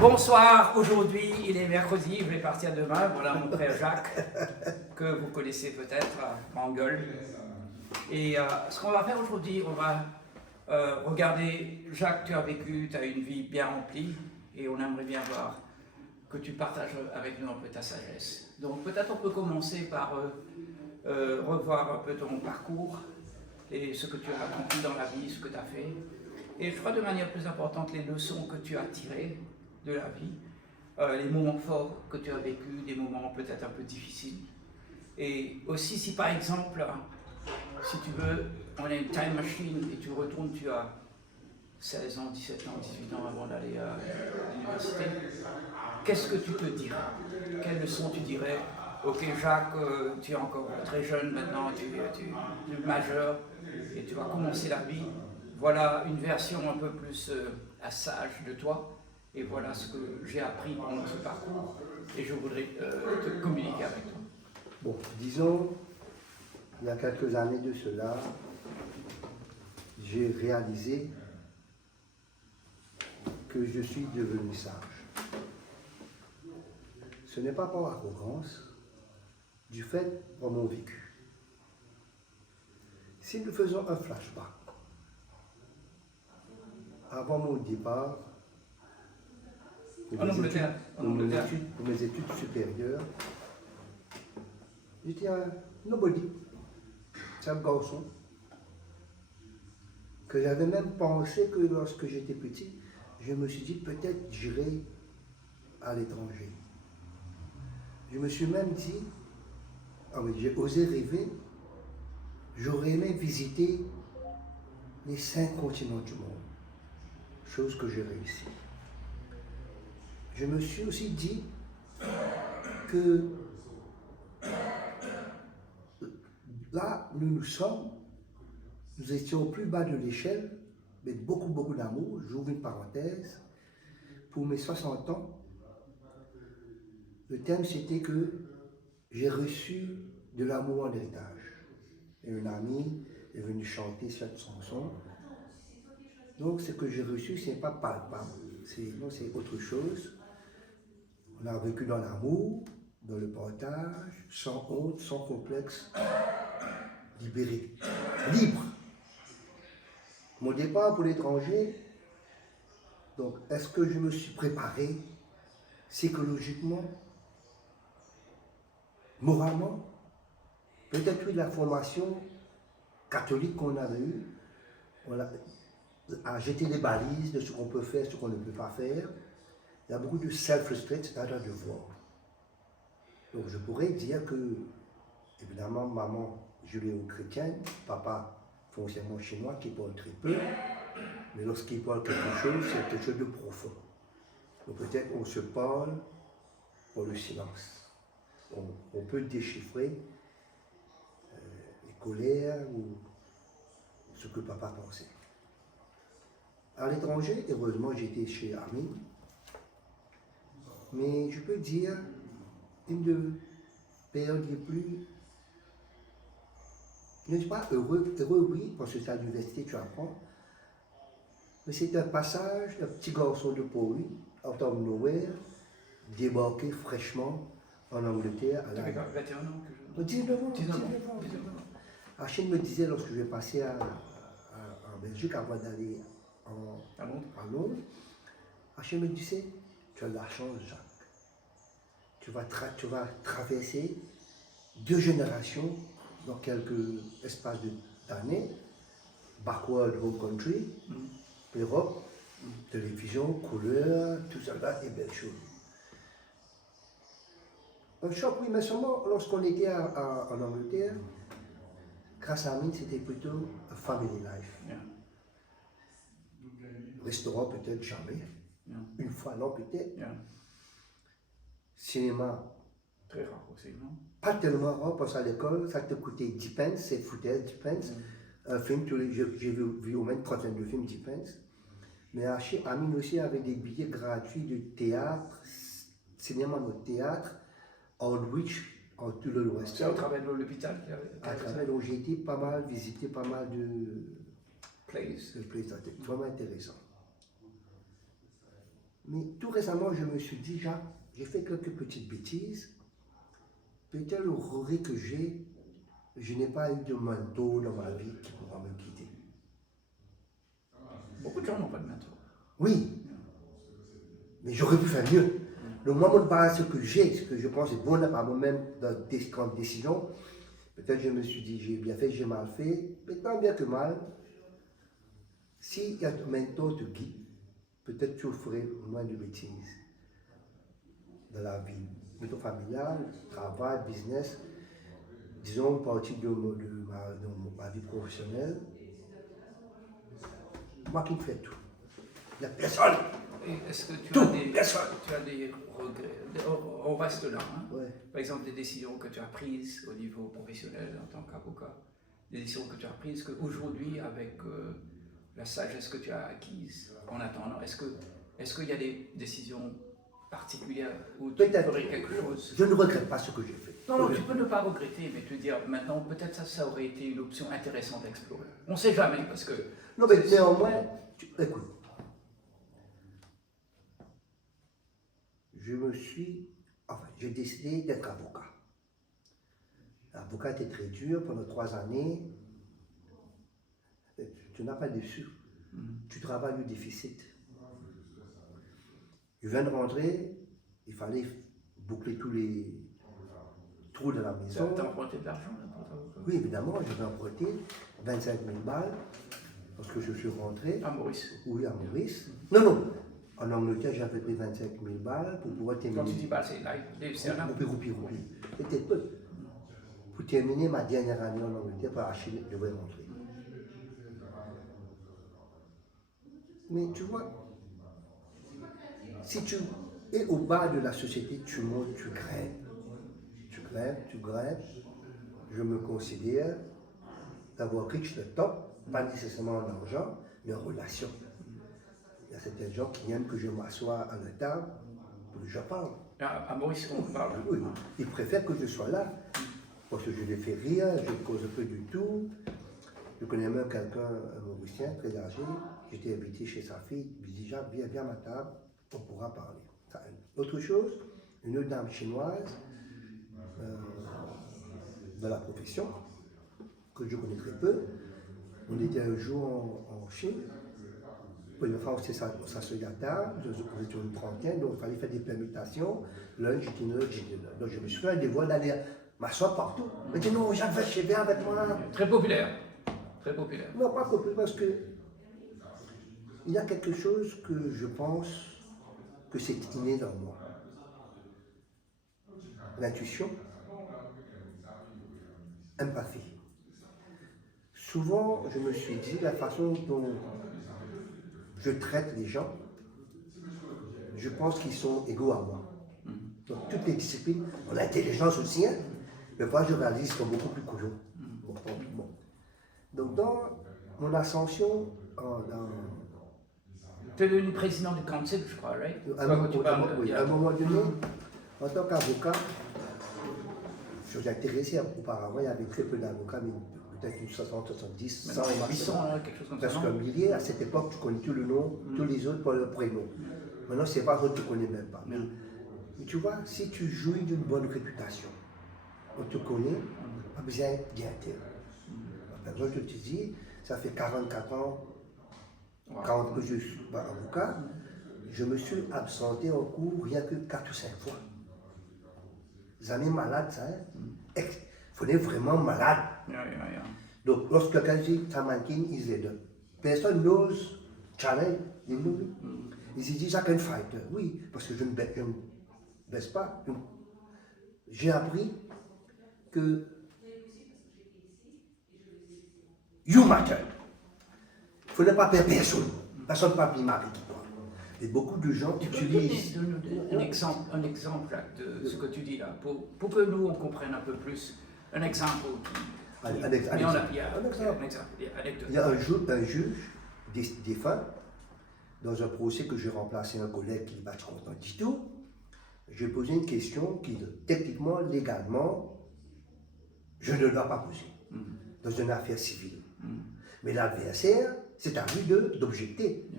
Bonsoir, aujourd'hui il est mercredi, je vais partir demain. Voilà mon frère Jacques, que vous connaissez peut-être, Mangol. Et ce qu'on va faire aujourd'hui, on va regarder, Jacques, tu as vécu, tu as une vie bien remplie, et on aimerait bien voir que tu partages avec nous un peu ta sagesse. Donc peut-être on peut commencer par revoir un peu ton parcours, et ce que tu as accompli dans la vie, ce que tu as fait. Et je crois de manière plus importante les leçons que tu as tirées de la vie, les moments forts que tu as vécus, des moments peut-être un peu difficiles. Et aussi si par exemple, si tu veux, on a une time machine et tu retournes, tu as 16 ans, 17 ans, 18 ans avant d'aller à l'université, qu'est-ce que tu te dirais? Quelles leçons tu dirais? Ok Jacques, tu es encore très jeune maintenant, tu es majeur et tu vas commencer la vie. Voilà une version un peu plus sage de toi et voilà ce que j'ai appris pendant ce parcours et je voudrais te communiquer avec toi. Bon, disons, il y a quelques années de cela, j'ai réalisé que je suis devenu sage. Ce n'est pas par arrogance, du fait de mon vécu. Si nous faisons un flashback, avant mon départ pour mes études supérieures, j'étais un nobody, c'est un garçon, que j'avais même pensé que lorsque j'étais petit, je me suis dit peut-être j'irai à l'étranger. Je me suis même dit, j'ai osé rêver, j'aurais aimé visiter les 5 continents du monde, chose que j'ai réussi. Je me suis aussi dit que là, nous sommes, nous étions au plus bas de l'échelle, mais beaucoup d'amour, j'ouvre une parenthèse, pour mes 60 ans, le thème c'était que j'ai reçu de l'amour en héritage. Et une amie est venue chanter cette chanson. Donc ce que j'ai reçu, ce n'est pas palpable, c'est autre chose. On a vécu dans l'amour, dans le partage, sans honte, sans complexe, libéré, libre. Mon départ pour l'étranger, donc est-ce que je me suis préparé psychologiquement, moralement? Peut-être oui, la formation catholique qu'on avait eue, on a jeté les balises de ce qu'on peut faire, ce qu'on ne peut pas faire. Il y a beaucoup de self-restraint, c'est-à-dire de voir. Donc je pourrais dire que, évidemment, maman judéo-chrétienne, papa foncièrement chinois qui parle très peu, mais lorsqu'il parle quelque chose, c'est quelque chose de profond. Donc peut-être on se parle pour le silence. On peut déchiffrer les colères ou ce que papa pensait. À l'étranger, heureusement, j'étais chez Amin, mais je peux dire une de périodes les plus, je ne suis pas heureux oui, parce que c'est à l'université tu apprends, mais c'est un passage d'un petit garçon de Pori, out of nowhere, débarqué fraîchement en Angleterre à l'âge de 21 ans 19 ans. Achille me disait lorsque je vais passer en Belgique avant d'aller à Londres, Achille me disait, tu as de la chance Jacques, tu vas traverser 2 générations dans quelques espaces d'années, backward home country, Europe, télévision, couleur, tout ça là, et belles choses. Un choc, oui, mais seulement lorsqu'on était en Angleterre, grâce à Amine, c'était plutôt a family life. Yeah. Restaurant peut-être jamais, une fois non peut-être. Yeah. Cinéma, Très rare aussi, non? pas tellement rare parce qu'à l'école, ça te coûtait 10 pence, c'est foutaise, 10 pence. Un film, j'ai vu au moins une trentaine de films, 10 pence. Mais Amine aussi avait des billets gratuits de théâtre, cinéma de théâtre, Aldwych, en tout l'Ouest. C'est au travers de l'hôpital qu'il y avait? À travers où j'ai été pas mal, visité pas mal de plays. plays, c'était vraiment intéressant. Mais tout récemment, je me suis dit, Jacques, j'ai fait quelques petites bêtises. Peut-être le regret que j'ai, je n'ai pas eu de mentor dans ma vie qui pourra me quitter. Beaucoup de gens n'ont pas de mentor. Oui, mais j'aurais pu faire mieux. Le moment de parler ce que j'ai, ce que je pense est bon par moi-même dans des grandes décisions, peut-être je me suis dit, j'ai bien fait, j'ai mal fait, mais tant bien que mal, si un mentor te guide, peut-être tu ferais moins de bêtises dans la vie, plutôt familiale, travail, business, disons, partie de ma vie professionnelle. Moi qui me fais tout. Il n'y a personne. Et est-ce que tu Tout, as des regrets? On reste là. Hein? Ouais. Par exemple, des décisions que tu as prises au niveau professionnel en tant qu'avocat, des décisions que tu as prises qu'aujourd'hui, avec la sagesse que tu as acquise en attendant, est-ce qu'il y a des décisions particulières où tu ferais quelque chose? Je ne regrette pas ce que j'ai fait. Non, tu peux ne pas regretter, mais te dire maintenant, peut-être ça aurait été une option intéressante à explorer. On ne sait jamais, parce que... Non, mais néanmoins, écoute, j'ai décidé d'être avocat. L'avocat était très dur pendant 3 années. Tu n'as pas déçu. Tu travailles le déficit. Je viens de rentrer, il fallait boucler tous les trous de la maison. Tu as emprunté de l'argent là, pour t'avocat? Oui, évidemment, je vais emprunter 25 000 balles parce que je suis rentré. À Maurice? Oui, à Maurice. Non. En Angleterre, j'avais pris 25 000 balles pour pouvoir terminer. Quand tu dis balles, c'est un Roupies. C'était peu. Pour terminer ma dernière année en Angleterre, pour acheter, je vais rentrer. Mais tu vois, si tu es au bas de la société, tu montes, tu grimpes. Tu grimpes. Je me considère d'avoir riche de temps, pas nécessairement en argent, mais en relation. Il y a certains gens qui aiment que je m'assoie à la table pour que je parle. À Maurice, on parle. Oui, ils préfèrent que je sois là, parce que je les fais rire, je ne cause peu du tout. Je connais même quelqu'un, un Mauricien, très âgé, j'étais invité chez sa fille, il me dit, Jacques, viens à ma table, on pourra parler. Autre chose, une autre dame chinoise, de la profession, que je connais très peu, on était un jour en Chine, première fois on s'assoit à table, on était une trentaine, donc il fallait faire des permutations, lunch, dinner. Donc je me suis fait un devoir d'aller m'asseoir partout. Mais dit non, Jacques, viens avec moi. Très populaire. Très populaire. Non, pas populaire, parce que il y a quelque chose que je pense que c'est inné dans moi. L'intuition, empathie. Souvent, je me suis dit, la façon dont je traite les gens, je pense qu'ils sont égaux à moi. Donc, toutes les disciplines, l'intelligence aussi, hein, mais moi, je réalise qu'ils sont beaucoup plus couillons. Bon. Donc, dans mon ascension, Tu es devenu président du council, je crois, right? à un moment donné, en tant qu'avocat, je suis intéressé auparavant, il y avait très peu d'avocats, mais peut-être une 60, 70, 100 800, quelque chose comme ça. Presque un millier. À cette époque, tu connais tout le nom, tous les autres par leur prénom. Maintenant, c'est pas que tu ne connais même pas. Mais tu vois, si tu jouis d'une bonne réputation, on te connaît, pas besoin d'y intérêt. Par exemple, je te dis, ça fait 44 ans, 40 que je suis avocat, je me suis absenté en cours rien que 4 ou 5 fois. Les amis malades, ça, il faut être vraiment malade. Donc, lorsque quelqu'un dit Tamankin is leader, personne n'ose challenge les nous. Ils se disent Jacques un fighter. Oui, parce que je ne baisse pas. J'ai appris que you matter. Il ne faut pas perdre personne. Personne ne peut pas plus marquer que toi. Et beaucoup de gens utilisent. Donne un exemple là, de ce que tu dis là, pour que nous on comprenne un peu plus. Un exemple. Il y a un juge défunt dans un procès que j'ai remplacé un collègue qui n'est pas content du tout. J'ai posé une question qui, techniquement, légalement, je ne dois pas poser dans une affaire civile. Mais l'adversaire, c'est à lui d'objecter.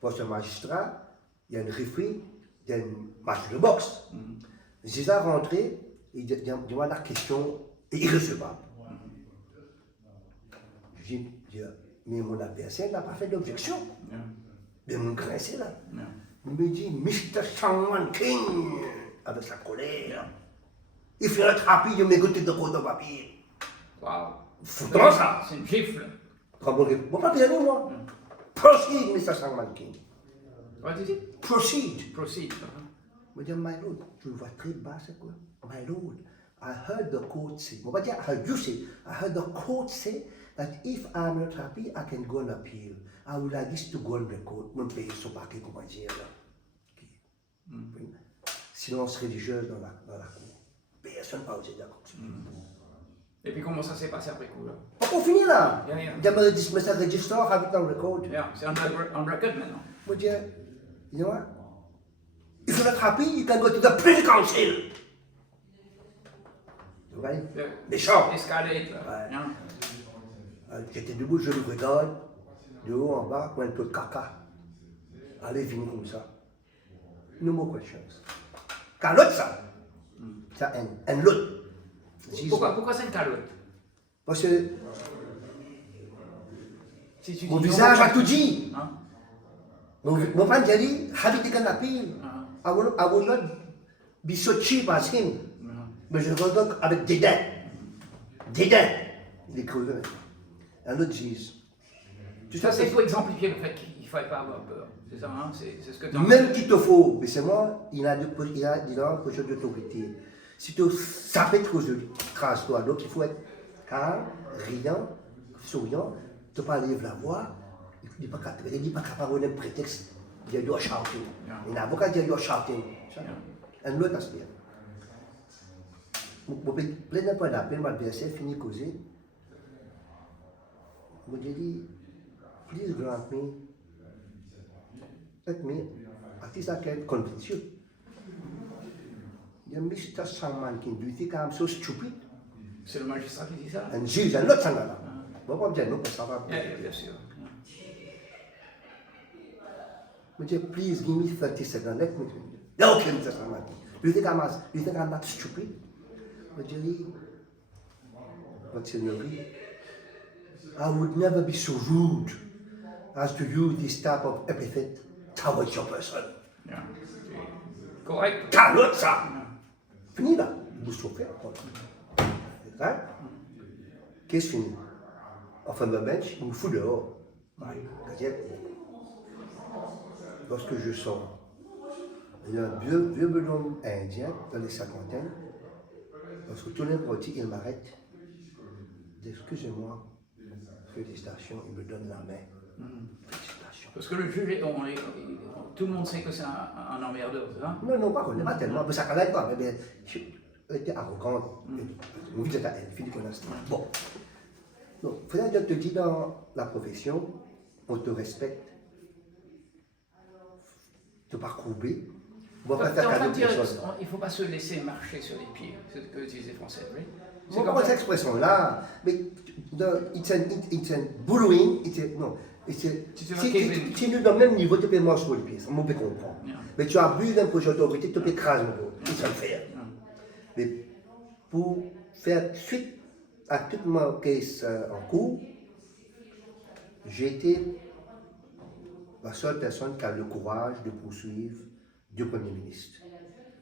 Pour ce magistrat, il y a une referee, il y a une match de boxe. Je les ai rentrés, il demande la question irrecevable. Je dis, mais mon adversaire n'a pas fait d'objection. De me grincer là. Il me dit, Mr. Sangman King, avec sa colère. Il fait un rapide, il me goûte de côté de papier. Waouh. Foutant ça. C'est une gifle. Comme on répond, pas bien moi. Proceed, Mr. Sangman King. What is it? Proceed. Proceed. Je dis, my lord, tu le vois très bas, c'est quoi? My lord, I heard the court say, on va dire, I heard you say, I heard the court say that if I'm not happy, I can go and appeal. I would like this to go on record. Mon pays sont paquets, comment dire, là. Silence religieux dans la cour. Personne n'a osé d'accord. Et puis comment ça s'est passé après coup là? On finit là. Yeah, yeah. J'aimerais dismiss le register, have it on record. Yeah, c'est on record maintenant. Je dis, you know what? If you're not happy, you can go to the Privy Council. Vous voyez? Méchant. Escalade là. Ouais. Yeah. J'étais debout, je le regarde, de haut en bas, comme un peu de caca. Allez, venez comme ça. No more questions. Car l'autre, ça haine l'autre. Pourquoi c'est une calotte? Parce que Si tu mon dis non, visage a tout dit. Hein? Mon fan dit, habitez qu'un appel. I will not be so cheap as him. Mais je regarde avec dédain. Dédain. Il est crevé. Un autre dit. Ça, c'est pour exemplifier le fait qu'il ne fallait pas avoir peur. C'est ça, hein? C'est ce que tu as Même qu'il te faut, mais c'est moi, il a une position d'autorité. Si tu sapes trop de crasse-toi, donc il faut être calme, riant, souriant, tu ne pas lever la voix, il n'est pas capable de prétexte de dire shouting. Il n'a pas dire shouting. Un autre aspect. Plein de points d'appel, ma adversaire finit causer. Je me dis, please grant me, let me, at least I can convince you. Mr. Sangman King, do you think I'm so stupid? C'est le magistrat qui dit ça? And juge, un autre Sangman. Bon, pas bien, non, ça va. Bien sûr. Je dis, please give me 30 seconds, let me. Okay, Mr. Sangman King. Do you think I'm not stupid? Je dis, votre seigneurie, I would never be so rude as to use this type of epithet towards your person. Yeah. Correct. Car l'autre, ça. Fini là, vous souffrez. Hein? Qu'est-ce que fini? Enfin, le bench, il me fout dehors. Lorsque je sors, il y a un vieux bonhomme indien dans les cinquantaines. Lorsque tout le monde parti, il m'arrête. Excusez-moi, félicitations, il me donne la main. Félicitations. Parce que le juge, tout le monde sait que c'est un emmerdeur, c'est ça? Non, pas tellement, mais ça ne connaît pas. Mais bien, elle était arrogante. Mon fils était elle, fille de connaissance. Bon. Donc, frère, je te dis, dans la profession, on te respecte. Tu n'es pas courbé. On va pas faire cadeau de personne. Il ne faut pas se laisser marcher sur les pieds, c'est ce que disent les Français, oui? Je comprends cette expression-là, mais it's a bullying, si nous dans le même niveau, tu peux marcher sur les pieds, ça on peut comprendre. Yeah. Mais tu abuses d'un projet d'autorité, tu peux écraser le gros, c'est ça le faire. Mais pour faire suite à toute ma caisse en cours, j'ai été la seule personne qui a le courage de poursuivre deux premiers ministres,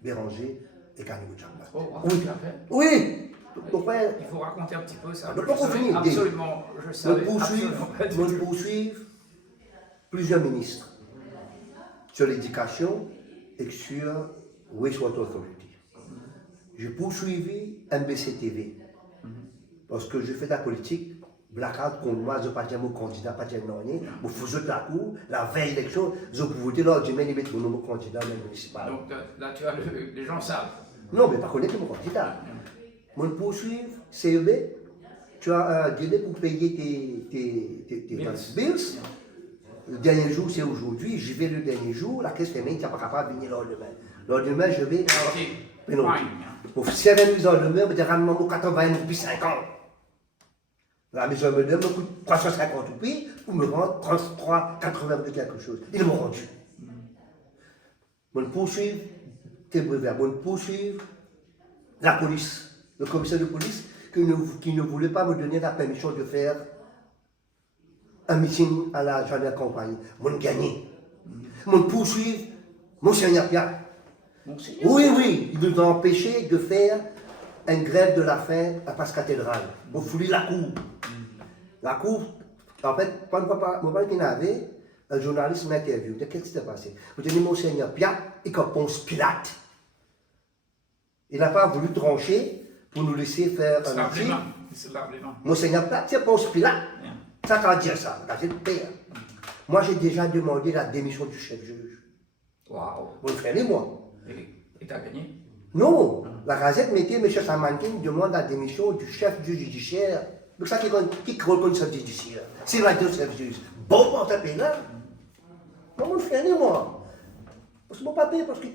Béranger et Carnivore Chamba. Oh, wow, Oui, tu l'as fait? oui. Donc, ouais, Il faut raconter un petit peu ça. donc, on finit. Absolument, je savais absolument pas du tout. Poursuivre plusieurs ministres sur l'éducation et sur Wastewater Authority. J'ai poursuivi MBC-TV parce que je fais de la politique. Blackout contre moi, je ne pas dire mon candidat, pas dire non, je faisais de la cour, la veille d'élection, je pouvais voter là, je mets mon candidat dans le municipal. Donc là, tu as les gens savent. Non, mais pas connaître mon candidat. Mon poursuivre, CEB, tu as un délai pour payer tes bills. Le dernier jour, c'est aujourd'hui. Je vais le dernier jour. La caisse fermée, tu n'es pas capable de venir le lendemain. Le lendemain, je vais. Penalty. Pour 7 mise en lendemain, je vais ramener 80 depuis 5 ans. La maison me coûte 350 roupies pour me rendre 33, 80 de quelque chose. Ils m'ont rendu. On poursuivre tes brevets, on poursuivre la police, le commissaire de police qui ne voulait pas me donner la permission de faire un meeting à la journée de campagne. On gagné. On poursuivre Monseigneur Pierre. Monseigneur? Oui, il nous a empêché de faire une grève de la faim à Passe Cathédrale. On foulit la cour. La cour, en fait, quand moi, qui n'avait, un journaliste m'a interviewé. Qu'est-ce qui s'est passé? Vous tenez Monseigneur Pierre et comme Ponce Pilate. Il n'a pas voulu trancher pour nous laisser faire un meeting. Monseigneur Pierre, c'est Ponce Pilate. Ça veut dire ça, c'est le père. Moi, j'ai déjà demandé la démission du chef juge. Waouh! Mon frère et moi. Et tu as gagné? Non, la Gazette mettait M. Samankin demande la démission du chef du judiciaire. C'est ça qui reconnaît le chef judiciaire. C'est la deux chef juge. Bon, pour taper là. Mon frère et moi. Parce que mon papa, parce que.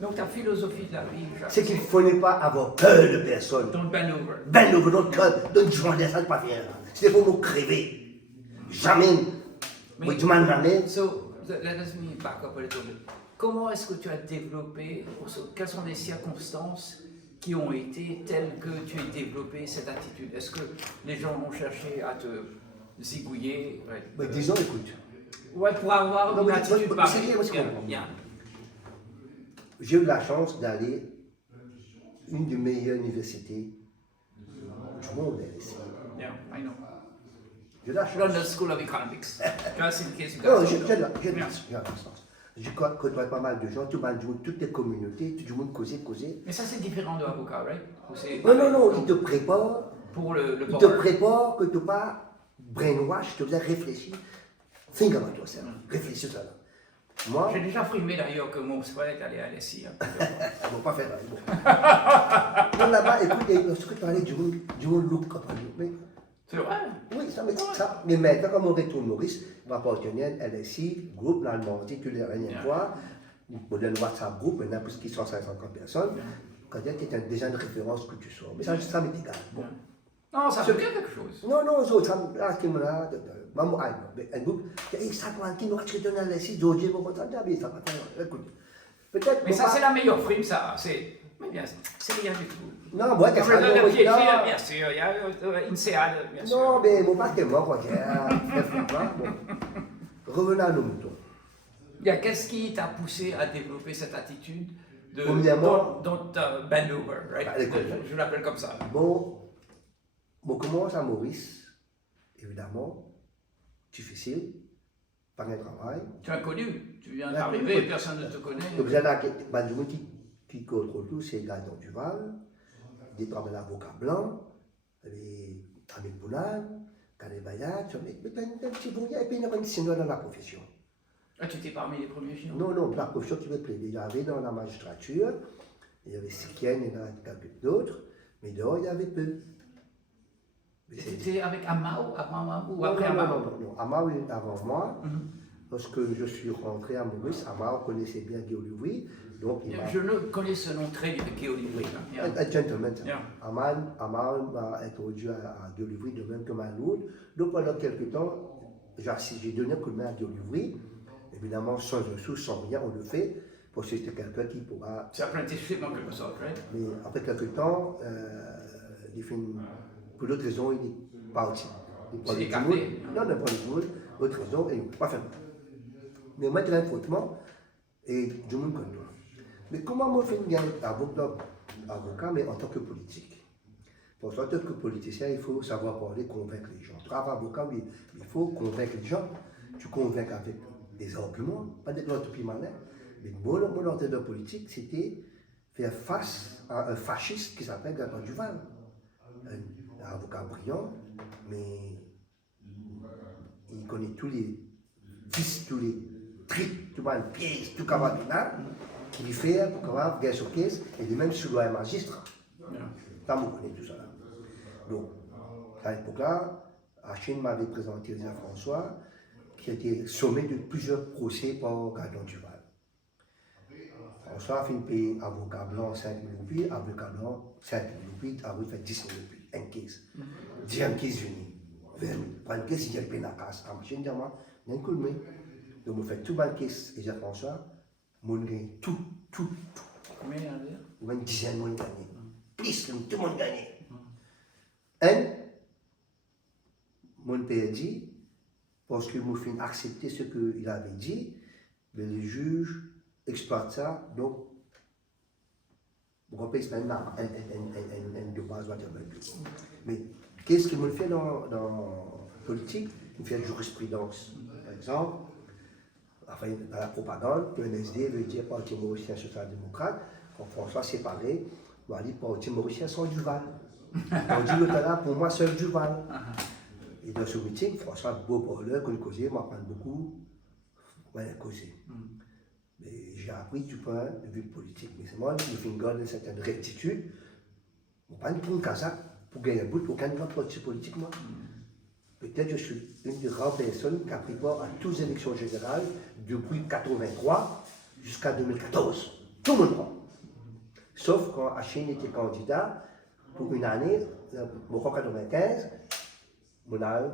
Donc ta philosophie de la vie, Jacques, c'est qu'il ne fallait pas avoir peur de personne. Don't bend over. Ben over, don't joindre ça, pas faire. C'était pour nous crever. Jamais. Oui, tu m'en jamais. So, let us back up a little bit. Comment est-ce que tu as développé, quelles sont les circonstances qui ont été telles que tu aies développé cette attitude? Est-ce que les gens ont cherché à te zigouiller? Mais disons, écoute. Ouais, pour avoir une attitude pareille. J'ai eu la chance d'aller à une des meilleures universités du monde, ici. Yeah, I know. J'ai la chance. London School of Economics. Just in case you Non, guys j'ai don't know. la chance. Je côtoie pas mal de gens, tout le monde, toutes les communautés, tout le monde causer. Mais ça, c'est différent de l'avocat, right? Non, il te prépare. Pour le Il te prépare que tu pas brainwash, tu dois réfléchir. Think about yourself. Réfléchis ça là. Moi. J'ai déjà filmé d'ailleurs que mon frère est allé à l'ESI. Bon, pas faire ça. Non, là-bas, écoute, lorsque tu parlais du monde look up à nous. C'est vrai? Oui, ça. Mais maintenant, comme on retourne Maurice, on va appartenir à LSI, groupe dans le Normandie, tu l'as rien fois. On donne WhatsApp groupe, maintenant, parce qu'ils sont 550 personnes. Quand tu es déjà une référence que tu sors. Mais ça m'est égal. Bon. Non, ça veut dire quelque chose. Non, les autres, ça me l'a. Maman, un groupe, ça va, qui nous rachète dans LSI, Georgie, bon, ça va, ça va, écoute. Peut-être. Mais ça, c'est la meilleure frime, ça. Mais bien, c'est rien du tout. Non, moi, qu'est-ce que c'est bien sûr, il y a une séade, bien sûr. Non, mais mon père est mort, quoi. Revenons à nos moutons. Qu'est-ce qui t'a poussé à développer cette attitude de don't bend over, right? Je l'appelle comme ça. Bon, on commence à Maurice, évidemment, difficile, pas de travail. Tu es inconnu, tu viens d'arriver, personne ne te connaît. Donc, j'ai là, qui contrôle tout, c'est Gaston Duval, des travailleurs d'avocats blancs, les Camille Boulan, Calais Bayat, mais un petit brouillard, et puis il y a un chinois dans la profession. Ah, tu étais parmi les premiers chinois? Non, la profession qui me plaît. Il y avait dans la magistrature, il y avait Sikien et quelques d'autres, mais dehors, il y avait peu. Tu étais avec Amao avant ou après Amao? Non, Amao est avant moi. Lorsque je suis rentré à Maurice, Amao connaissait bien Guy Olivry. Je ne connais ce nom très bien, Guy Olivry. Un gentleman. Amao m'a introduit à Guy Olivry, de même que Maloud. Donc pendant quelques temps, j'ai donné un coup de main à Guy Olivry. Évidemment, sans ressources, sans rien, on le fait. Parce que c'était quelqu'un qui pourra. C'est apprenticeship en quelque sorte, right? Mais après quelques temps, pour d'autres raisons, il est parti. Il est écarté. Non, pas du tout. Autre raison, il n'est pas fait. Mais moi, très fautement, et du monde comme toi. Mais comment moi, je fais une gagne avocat, mais en tant que politique? Pour ça, en tant que politicien, il faut savoir parler, convaincre les gens. Travail avocat, oui, il faut convaincre les gens. Tu convaincs avec des arguments, pas des l'utopie malin. Mais mon ordre politique, c'était faire face à un fasciste qui s'appelle Gaston Duval. Un avocat brillant, mais il connaît tous les vices, tous les tricks, tout le pièges, tout capable qui lui fait pour pouvoir gagner sur caisse, et lui même sur le magistrat. Ça, vous connaissez tout ça. Là. Donc, à l'époque-là, Achille m'avait présenté les François, qui était sommé de plusieurs procès par Gaston Duval. François a fait payer avocat blanc 5 000 roupies, avocat blanc 5 000 roupies, avocat fait 10 000 roupies, un caisse. 10 caisse unis, 20 000. Prends une caisse, il y a le pénacas. En machine, il y a un coup de main. Donc, on fait tout le caisse, et François, monde gagne tout. Combien il y en a dire? Une dizaine de monde gagné. Plus, tout le monde gagné. Un, mon père dit, parce que mon fils accepté ce qu'il avait dit, mais les juges exploitent ça, donc, vous comprenez, c'est pas une de base. Mais qu'est-ce qu'il me fait dans la politique? Il fait la jurisprudence. Par exemple, enfin, dans la propagande, le MSD veut dire Parti mauricien social-démocrate, quand François séparé, on va dire Parti mauricien sans Duval. On dit le là, pour moi, seul Duval. Et dans ce meeting, François, beau parleur, qu'on causait, m'apprend beaucoup, on a causé. Mais j'ai appris du point de vue politique. Mais c'est moi qui me fais une certaine rectitude. Je ne pas prendre Kazakh pour gagner un bout pour aucun autre parti politique, moi. Peut-être que je suis une des rares personnes qui a pris part à toutes les élections générales depuis 1983 jusqu'à 2014. Tout le monde prend. Sauf quand Hachine était candidat pour une année, en 1995, mon âge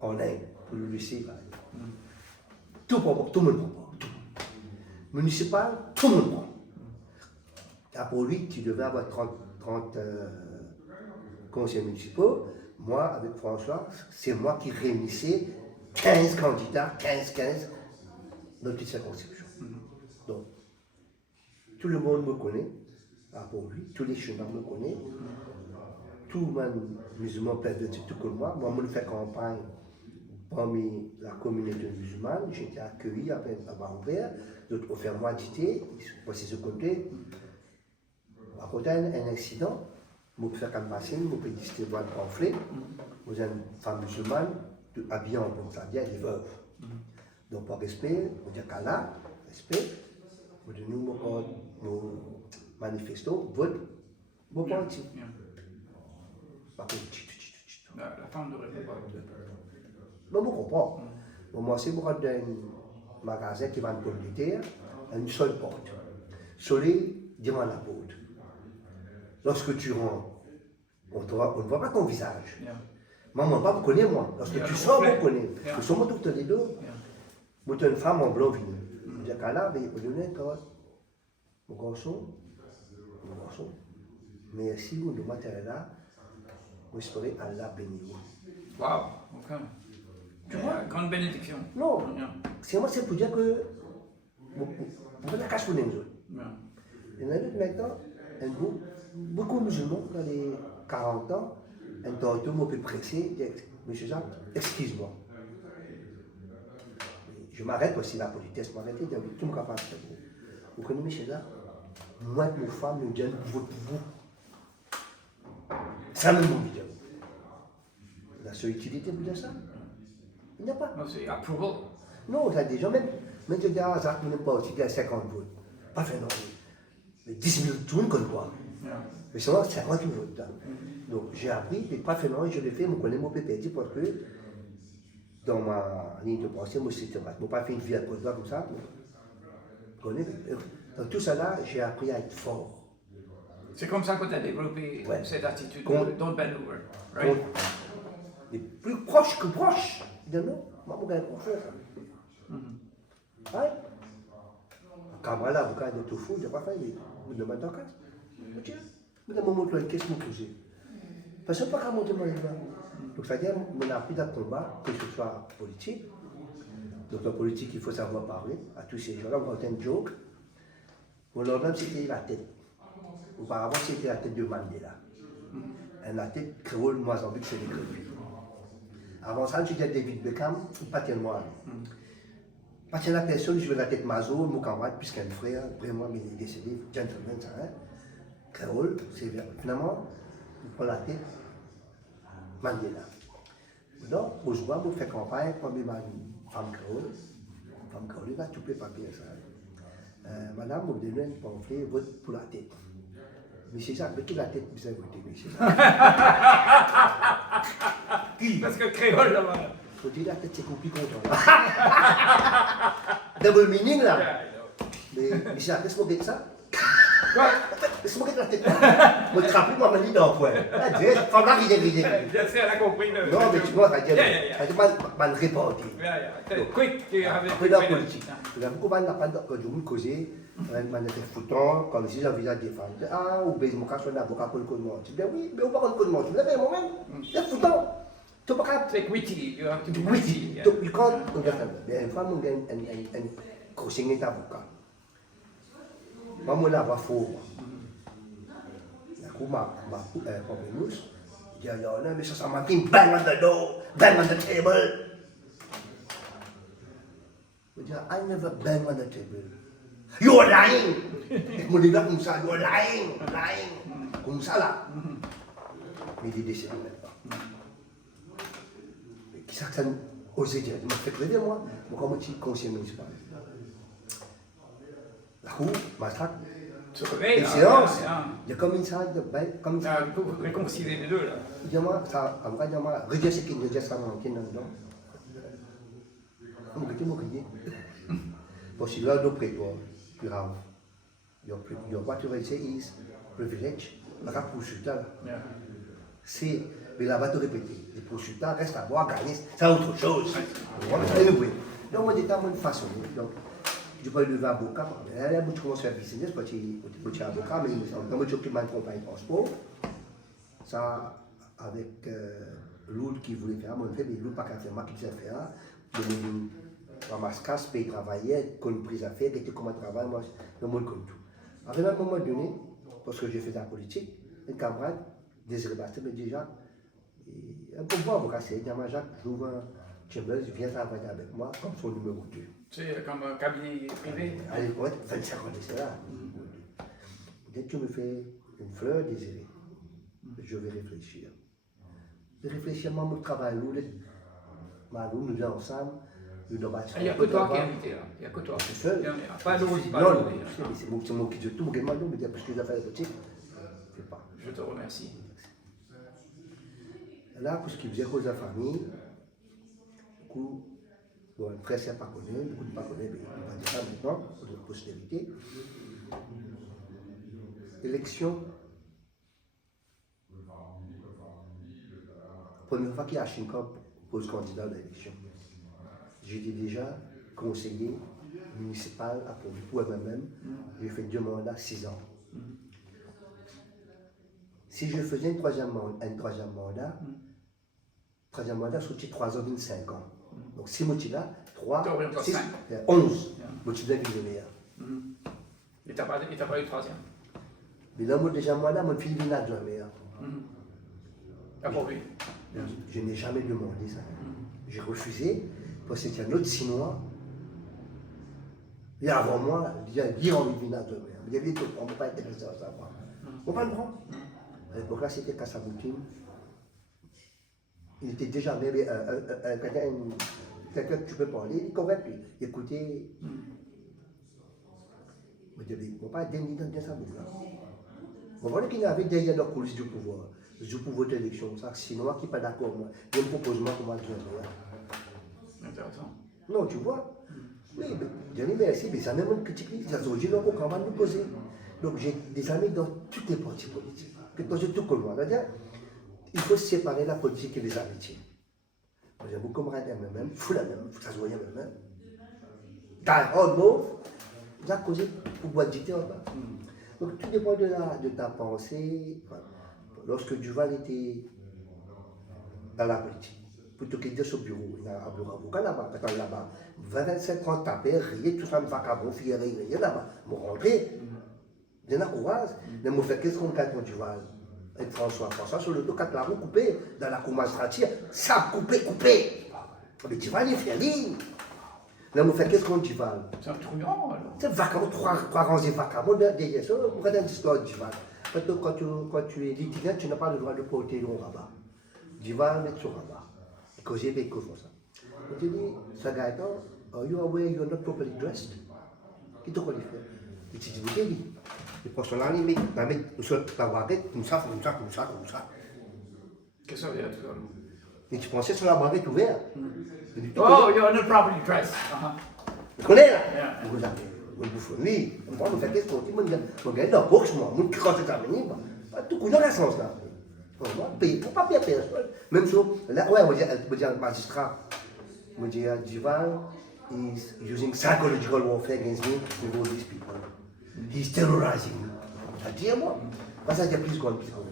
en Inde, pour le lycée. Tout le monde prend. Municipal, tout le monde prend. Et pour lui, tu devais avoir 30 conseillers municipaux. Moi, avec François, c'est moi qui réunissais 15 candidats, 15 dans toute circonscription. Donc, tout le monde me connaît, pour lui, tous les chemins me connaissent. Tout le monde musulman peut dire tout comme moi. Moi, je fais campagne parmi la communauté musulmane. J'étais accueilli à Vancouver. D'autres ont fait moi dicter. Voici ce côté. À côté d'un incident, je fais campagne, je peux distribuer un pamphlet. Vous avez une femme musulmane habillée en bon, c'est-à-dire des veuves. Donc, par respect, on dit qu'Allah, respect, vous donnez nos manifestants, vote, vos partis. La femme ne répond pas. Mais je comprends. Moi, c'est pour un magasin qui vend pommes de terre, une seule porte. Soleil, dis-moi la porte. Lorsque tu rentres, on ne voit pas ton visage. Maman, pas vous connaît moi. Lorsque tu sors, vous connaît. Nous sommes tous les deux. Vous êtes une femme en blanc vinu. Je dis qu'à là, il faut donner mon garçon. Merci, vous nous mettez là. Vous espérez Allah bénir. Waouh, ok. Tu vois, grande bénédiction. Non, c'est moi, c'est pour dire que vous faites la cache pour nous autres. Et maintenant, beaucoup de musulmans, dans les 40 ans, un tortue m'a pu presser, monsieur Jacques, excuse-moi. Je m'arrête aussi la politesse, m'arrête, je dis, tout me capable de faire. Vous connaissez monsieur Jacques? Moi et mes femmes, nous disons, vote pour vous. Ça même mon vidéo. La seule utilité pour dire ça, il n'y a pas. Non, c'est approval. Non, il y a des gens, même je dis, ah, ça ne pas aussi, il y a 50 votes. Pas fait non. Mais 10 000 tours, comme quoi. Mais c'est 50 votes. Donc j'ai appris, et pas fait non, je l'ai fait, je connais mon PPD parce que dans ma ligne de pensée, moi, c'était pas. Je n'ai pas fait une vie à côté comme ça. Dans tout ça là, j'ai appris à être fort. C'est comme ça que tu as développé cette attitude don't bend over, right? Mais plus proche que proche. Non, moi, je gagne confiance. Ouais. Quand voilà, vous gagnez tout fou, je n'ai pas fait, vous demandez en cas. Tiens, vous avez montré qu'est-ce que vous posez. Parce que je ne peux pas monter mon livre. Donc, c'est-à-dire, on a appris dans le combat, que ce soit politique. Donc, en politique, il faut savoir parler à tous ces gens-là. On va un joke. Mon ordre, c'était la tête. Auparavant, c'était la tête de Mandela. La tête créole, Mozambique, c'est les créoles. Avant ça, j'étais David Beckham, pas tellement. Pas tellement la personne, je veux la tête Mazo, mon camarade, puisqu'un frère, vraiment, il est décédé, gentleman, ça, hein. Créole, c'est finalement, on prend la tête Mandela. Donc, aujourd'hui, on fait campagne, comme une femme créole, il va tout les papiers, ça. Madame, vous donnez un pamphlet, vote pour la tête. Mais c'est ça, mais qui la tête, vous avez voté, mais c'est ça. Qui? Parce que créole là-bas. Il faut dire la tête, c'est compliqué content. Double meaning là. Mais c'est qu'est-ce qu'on dit de ça? C'est moi qui la tête. Moi, je trappe, moi, je me dis dans le coin. Femme là, il est. Bien sûr, elle a compris. Non, mais tu vois, ça dit mal réparti. Quick, Après, dans la politique, il y a beaucoup de gens qui ont causé, ils étaient foutants, comme si j'avais des femmes. Ah, ou bien, je suis un avocat pour le code de mort. Tu dis, oui, mais on va pas le code de mort. Tu dis, mais moi-même, c'est foutant. Tu peux pas. C'est witty, you have to be Witty. witty. You can't understand. Mais une femme, on a un conseiller d'avocat. Moi, je l'ai faux. Du coup, ma pamplemousse, je dis, non, mais ça m'a dit, bang on the door, bang on the table. Je dis, I never bang on the table. You're lying. Je dis là comme ça, you're lying, lying. Comme ça là. Mais il est décédé maintenant. Qui ça que ça osé dire? Il m'a fait crever moi. Moi, comme petit conseiller municipal. La cour, massacre. Les séances, il y a comme une salle de bain, comme ça. Pour réconcilier les deux là. Dis-moi, ça, en vrai, dis-moi, regarde ce qu'il y a ça manqué dedans. On me dit, moi, parce que là, d'autres prétoires, plus grave. Your what you say is privilege, la poursuite là. C'est, mais là, va te répéter, les poursuites là restent à voir, gagner, c'est autre chose. Donc, moi, j'étais à une façon. Donc, je peux lever avocat, là, je commence à faire business, parce que je suis avocat, mais quand je m'occupe de ma compagnie de transport, ça, avec l'autre qui voulait faire, moi, je fais, mais l'autre pas qu'à faire, moi qui sais faire, je ramasse casse, paye, travailler, qu'on prise à faire, qui était comme un travail, moi, je me compte tout. À un moment donné, parce que j'ai fait de la politique, un camarade, Désiré Basté, me dit, Jacques, un peu voir avocat, c'est, dit, Jacques, j'ouvre un Chambers, viens travailler avec moi, comme son numéro 2. C'est comme un cabinet privé. Allez, ouais, 25 ans de cela. Dès que tu me fais une fleur désirée, je vais réfléchir. Je vais réfléchir, moi, mon travail, nous, nous sommes ensemble, nous devons bâtir. Il n'y a que toi qui es invité là. Il n'y a que toi. Je suis seul. Pas d'autres. Non, c'est moi qui dis tout, mais moi, mais parce que les affaires politiques, je ne fais pas. Je te remercie. Là, pour ce qui faisait cause de la famille, beaucoup, bon, le presse n'a pas connu, beaucoup ne pas connaît, mais on va dire ça maintenant, pour la postérité. Élection. Première fois qu'il y a Chinkop pose candidat à l'élection. J'étais déjà conseiller municipal à pour moi-même. J'ai fait 2 mandats, 6 ans. Si je faisais un troisième mandat, sorti 3 ans, 25 ans. Donc si moi là, 3, 6, 11, moi tu devais vivre meilleur. Et tu n'as pas eu le troisième. Mais là, moi déjà, moi là, mon fils vient de meilleur. Ah pour lui. Je n'ai jamais demandé ça. J'ai refusé parce que c'était un autre Chinois. Et avant moi, il a dit envie de venir de meilleur. Il a dit, on ne peut pas être intéressé à ça. On va le prendre. À l'époque là, c'était Kassaboutine. Il était déjà même quelqu'un que tu peux parler, il est correct, lui. Écoutez, mais il ne faut pas être déni dans sa bouche là. Vous voyez qu'il y avait derrière la coulisses du pouvoir de l'élection, ça, sinon, qui n'est pas d'accord, moi, il me propose moi comment dire. Intéressant. Non, tu vois. Oui, mais merci, mais ça même critique, ça se dit donc on va nous poser. Donc j'ai des amis dans toutes les partis politiques, que j'ai tout comme moi. C'est-à-dire, il faut séparer la politique et les amitiés. Moi, j'ai beaucoup de camarades même, fou la même, ça se voyait même. T'as un mot, tu as causé pour boire du thé en bas. Donc tout dépend de ta pensée. Lorsque Duval était dans la politique, plutôt qu'il était sur le bureau, il y a un bureau avocat là-bas, attends là-bas, 25-30 tapés, rien, tout ça me vacabon, rien là-bas. Je rentré, il y en a courage, mais je fais qu'est-ce qu'on gagne pour Duval? Et François sur le dos, 4 la roue coupée, dans la cour magistrature, ça coupé. Mais Duval, il fait rien. Là, je fais qu'est-ce qu'on Duval? C'est un truand alors. C'est vacabon, 3 rangées vacabon, derrière ça, vous regardez l'histoire de Duval. Quand tu es litigant, tu n'as pas le droit de porter le rabat. Duval met sur rabat. Because j'ai vécu comme ça. Je dis, ce gars-là, are you aware you're not properly dressed? Qui te connaît faire? Il dit, vous avez dit. Les personnes là, ils mettent sur la baguette, comme ça. Qu'est-ce que ça veut dire tout ça? Et tu pensais sur la baguette ouverte? Oh, you're not properly dressed. Tu connais là? Yeah. Vous avez. on bouffe lui, on va me faire qu'est-ce qu'on dit, on gagne dans la boxe, moi, on quand c'est terminé, tout coup dans la sens là. Pour pas payer personne. Même chose, là, ouais, on va dire magistrat, on va dire Duval is using psychological warfare against me with all these people. He's terrorizing me. Ça dit à moi. Parce que ça dit plus qu'on plus qu'on.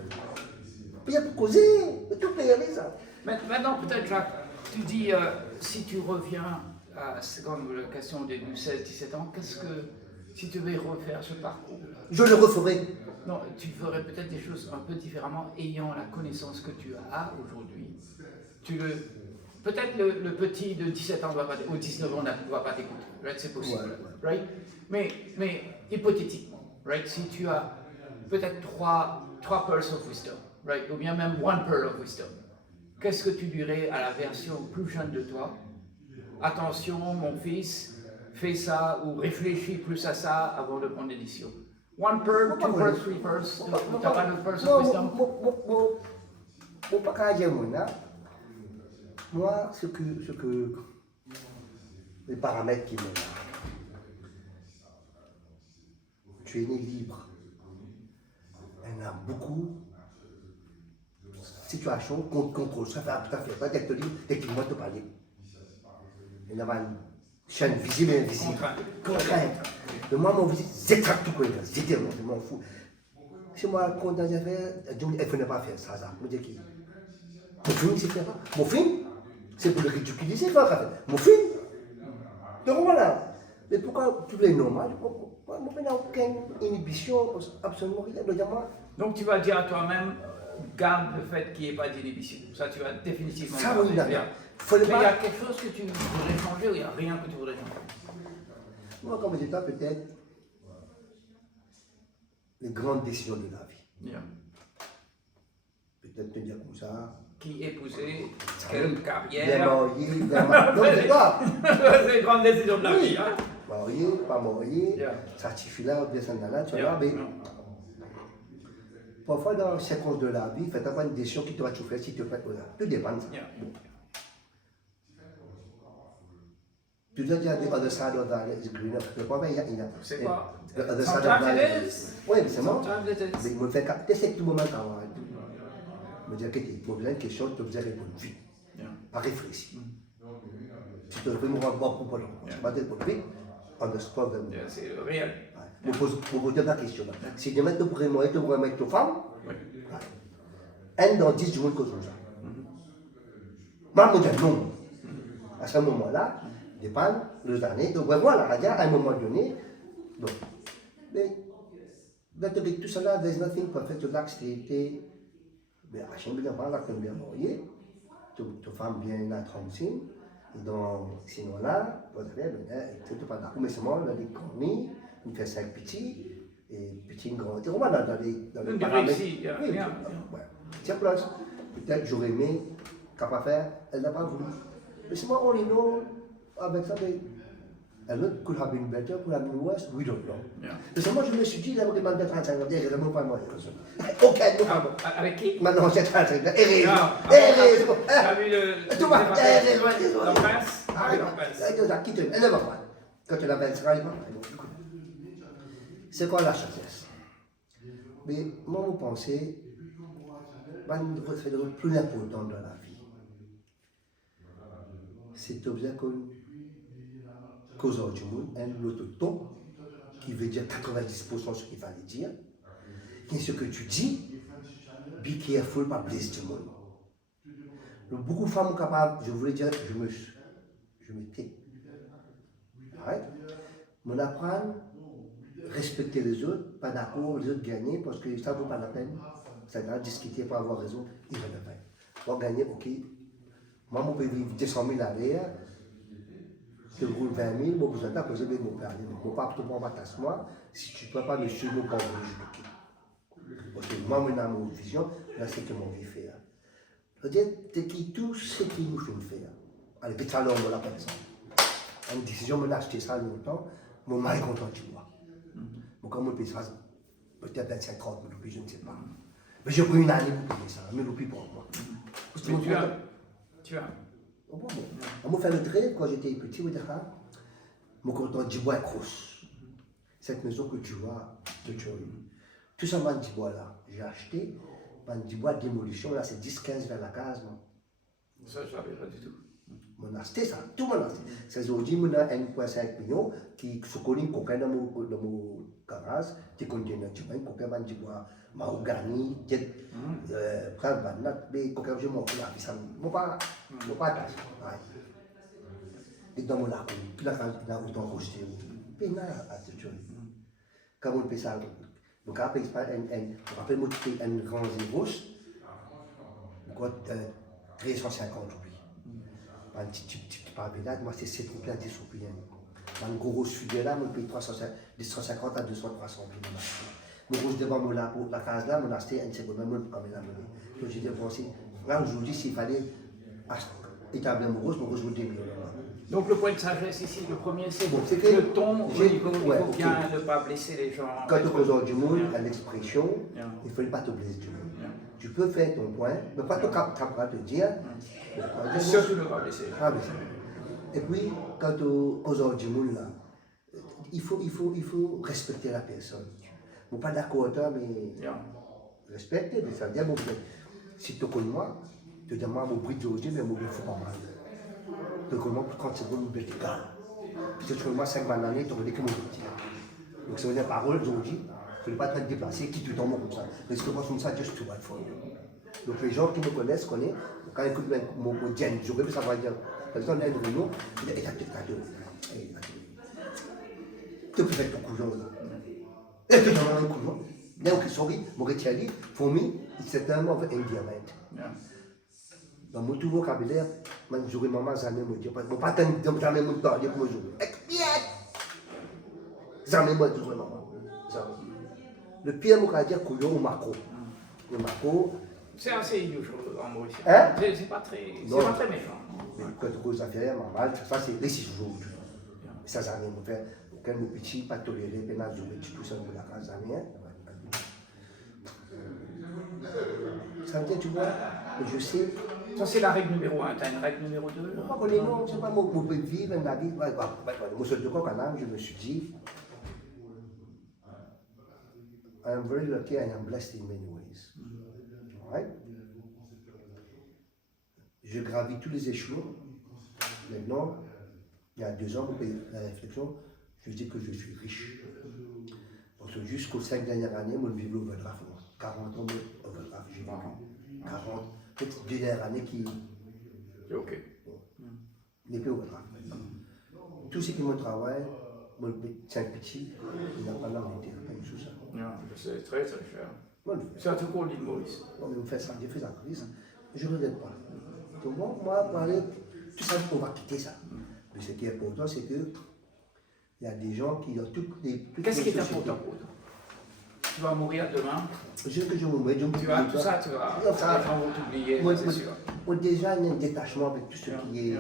Puis il y a pour causer, tout payer ça. Maintenant, peut-être, Jacques, tu dis, si tu reviens c'est comme la question des 16-17 ans, qu'est-ce que, si tu devais refaire ce parcours? Je le referai. Non, tu ferais peut-être des choses un peu différemment, ayant la connaissance que tu as aujourd'hui. Peut-être le petit de 17 ans ou 19 ans ne va pas t'écouter, right? C'est possible, right? Mais hypothétiquement, right? Si tu as peut-être trois pearls of wisdom, right? Ou bien même one pearl of wisdom, qu'est-ce que tu dirais à la version plus jeune de toi? Attention, mon fils, fais ça ou réfléchis plus à ça avant de prendre des décisions. One pearl, two pearls, three pearls. Tu n'as pas de pearls of wisdom? Mon pas qu'à dire moi, ce que les paramètres qui me là, tu es né libre. Il y en a beaucoup de situations contre contrôle. Ça fait tout à fait pas d'être libre, techniquement te parler. Il y en a une chaîne visible et invisible. Contrainte. Mais moi, mon visite, c'est tout quoi. C'est tellement, je m'en fous. Si moi, quand dans les affaires, je ne fais pas faire ça. Je me dis qui? Mon film, c'est faire ça. Mon film, c'est pour le ridiculiser, faire ça. Mon film. Donc voilà. Mais pourquoi tout est normal? Moi, je n'ai aucune inhibition, absolument rien. Donc tu vas dire à toi-même, garde le fait qu'il n'y ait pas d'inhibition. Ça, tu vas définitivement ça, oui, d'accord. Mais il y a quelque chose que tu voudrais changer ou il n'y a rien que tu voudrais changer? Moi, comme je dis, peut-être les grandes décisions de la vie. Yeah. Peut-être te dire comme ça. Qui épouser, quelle carrière. Bien marié, bien marié. Non, c'est pas. C'est une grande décision de la vie. Hein? Marié, pas marié, Yeah. certifié là, bien ça là, tu Yeah. vois. Mais parfois, dans les séquences de la vie, faites pas une décision qui te va chauffer, si tu fais quoi. Tout dépend de ça. Yeah. Tu dois dire the other side of that is greener. Le problème, il y a. C'est quoi? The other side of Sometimes that it is. Oui, mais c'est moi. Sometimes it is. Mais il me fait capter ce tout moment quand même. Me dire que tu poses une question, tu dois répondre vite. Yeah. Pas réfléchir. Si tu réponds, on va voir pourquoi je ne pas te répondre vite. On the spot. Yeah, c'est réel. Je pose la question. Si demain tu pourrais mettre ta femme, elle dans 10 jours que ça. Moi, je dis non. À ce moment-là, dépend les années, donc voilà, à un moment donné, bon. Mais tout cela, there's nothing perfect to l'activité. Mais à chaque fois, là, tu es bien marié, ta femme bien la tranquille, donc sinon là, vous savez, c'est pas d'accord. Mais seulement, là, les commis, il fait 5 petits, et petits grands. C'est vraiment dans les paramètres. Oui, c'est plus. Peut-être j'aurais aimé, capable faire, elle n'a pas voulu. Mais c'est moi, on est non, avec ça, mais elle could have been better, could have been worse, we don't know. Mais c'est moi, je me suis dit, il aimerait mal de 35 ans, il n'aimerait pas moi. Ok, non, pardon. Avec qui? Maintenant, c'est 35 ans, Erez. T'as vu Tout va, Erez, l'enfance? elle ne va pas. Quand tu l'appelles, elle va pas. C'est quoi la sagesse? Mais moi, je pensais, c'est le plus important dans la vie. C'est objet qu'aujourd'hui, l'autoton, qui veut dire 90% ce qu'il fallait dire, qui est ce que tu dis, be careful, pas blesse du monde. Beaucoup de femmes sont capables, je voulais dire, je me tais. Right? Mon apprendre, respecter les autres, pas d'accord, les autres gagner, parce que ça ne vaut pas la peine. C'est-à-dire discuter pour avoir raison, il va le faire. Pour gagner, ok. Moi, je peux vivre 200 000 à l'air, je roule 20 000, j'ai besoin de poser mes mots. Je ne peux pas te prendre ma tasse, moi, si tu ne peux pas me suivre, je ne peux pas me parce que moi, je mon vision, là, c'est que mon vie fait. C'est-à-dire, c'est qui tout ce qui nous fait faire. Allez, vite alors, on l'appelle ça. Une décision, je l'ai acheté ça longtemps, mon mari est content de moi. Donc, comme on paye ça, peut-être 25, 30 000 roupies, je ne sais pas. Mais j'ai pris une année pour payer ça, 1000 roupies pour moi. Mais tu as. On m'a fait le trait quand j'étais petit, je me content de bois croche. cette maison que tu vois de Tchori. Tout ça, Mandibois là, j'ai acheté. Mandibois démolition, là, c'est 10-15 vers la case. Non? Ça, je ne savais pas du tout. Mon acheté ça, tout mon acheté. C'est aujourd'hui, on a 1,5 million qui se connaît coquin dans mon garage, qui contient un petit peu, coquin Mandibois, mahogany, frère Banat, mais coquin, je m'en fous là, ça ne pas attacher. Et dans mon arbre, puis là, il a autant rejeté. Puis là, à ce jour. Comme on fait ça, donc après, on fait une grande rousse, 350 roupies. Un petit papier là, moi c'est 7 roupies à 10 roupies. Un gros sujet là, on paye 250 à 200, 300 roupies. Mon rouge devant mon la case là, on a acheté une seconde, même comme la monnaie. Donc j'ai dépensé. Là aujourd'hui, s'il fallait établir mon rouge vaut 2 millions. Donc le point de sagesse ici, le premier, c'est bon, que le ton, il faut bien ne pas blesser les gens. Quand tu causes du monde, à l'expression, il ne faut pas te blesser du monde. Tu peux faire ton point, mais pas te dire. Surtout ne pas blesser. Et puis, quand tu causes du monde, là, il faut respecter la personne. Je ne suis pas d'accord avec toi, mais respecter, ça veut dire, bon, si tu connais moi, tu demandes mon bruit d'aujourd'hui, mais mon bruit ne faut pas mal. Tu connais moi pour 30 secondes, mon bruit est calme. Puis tu connais moi 5 bananes, tu connais que mon bruit. Donc, ça veut dire parole d'aujourd'hui. Il ne faut pas te déplacer, qui te tombe comme ça. Parce que moi, comme ça, just too bad for you. Donc les gens qui me connaissent, quand ils écoutent mon Dien, je vais savoir dire, par exemple, on a une réunion, il y a peut-être cadeau. Tu peux faire ton couillon là. Et tu as un couillon. Donc, sorry, mon rétiali, pour moi, c'est un mauvais indien. Dans mon tout vocabulaire, je vais maman, jamais me dire, pas tant jamais me parler pour me jouer. Jamais me dire maman. Le pire, je vais dire couillon ou macro. Le macro. C'est assez unusual en Maurice. Hein? C'est pas très méchant. Mais quand tu causes affaires, normal, ça c'est les 6 jours. Ça, ça vient me faire. Quand mon petit, pas toléré, puis là, je vais tout seul pour la case, ça vient. Ça veut dire, tu vois, je sais. Ça, c'est la règle numéro 1. Tu as une règle numéro 2? Non, c'est pas mon peu de vivre, ma vie. Moi, seul de quoi, quand même, je me suis dit, I am very lucky, I am blessed in many ways. Right? Je gravis tous les échelons. Maintenant, il y a 2 ans, pour la réflexion, je dis que je suis riche. Parce que jusqu'aux 5 dernières années, moi, je vivais au overdraft. 40 ans de overdraft, j'ai vécu. 40. Peut-être 2 dernières années qui. C'est ok. Les plus overdraft. Tous ceux qui me travaillent, moi, 5 petits, ils n'ont pas l'envie de pas tout ça. C'est très très cher. C'est un truc qu'on dit de Maurice. On me fait ça, j'ai fait ça, je ne regrette pas. Donc moi, parler, tout ça, on va quitter ça. Mais ce qui est important, c'est que il y a des gens qui ont toutes les. Qu'est-ce qui est important pour toi? Tu vas mourir demain. Que je me tu vas tout ça, tu vas. Les gens vont t'oublier, c'est sûr. Moi, déjà, il y a un détachement avec tout ce qui est.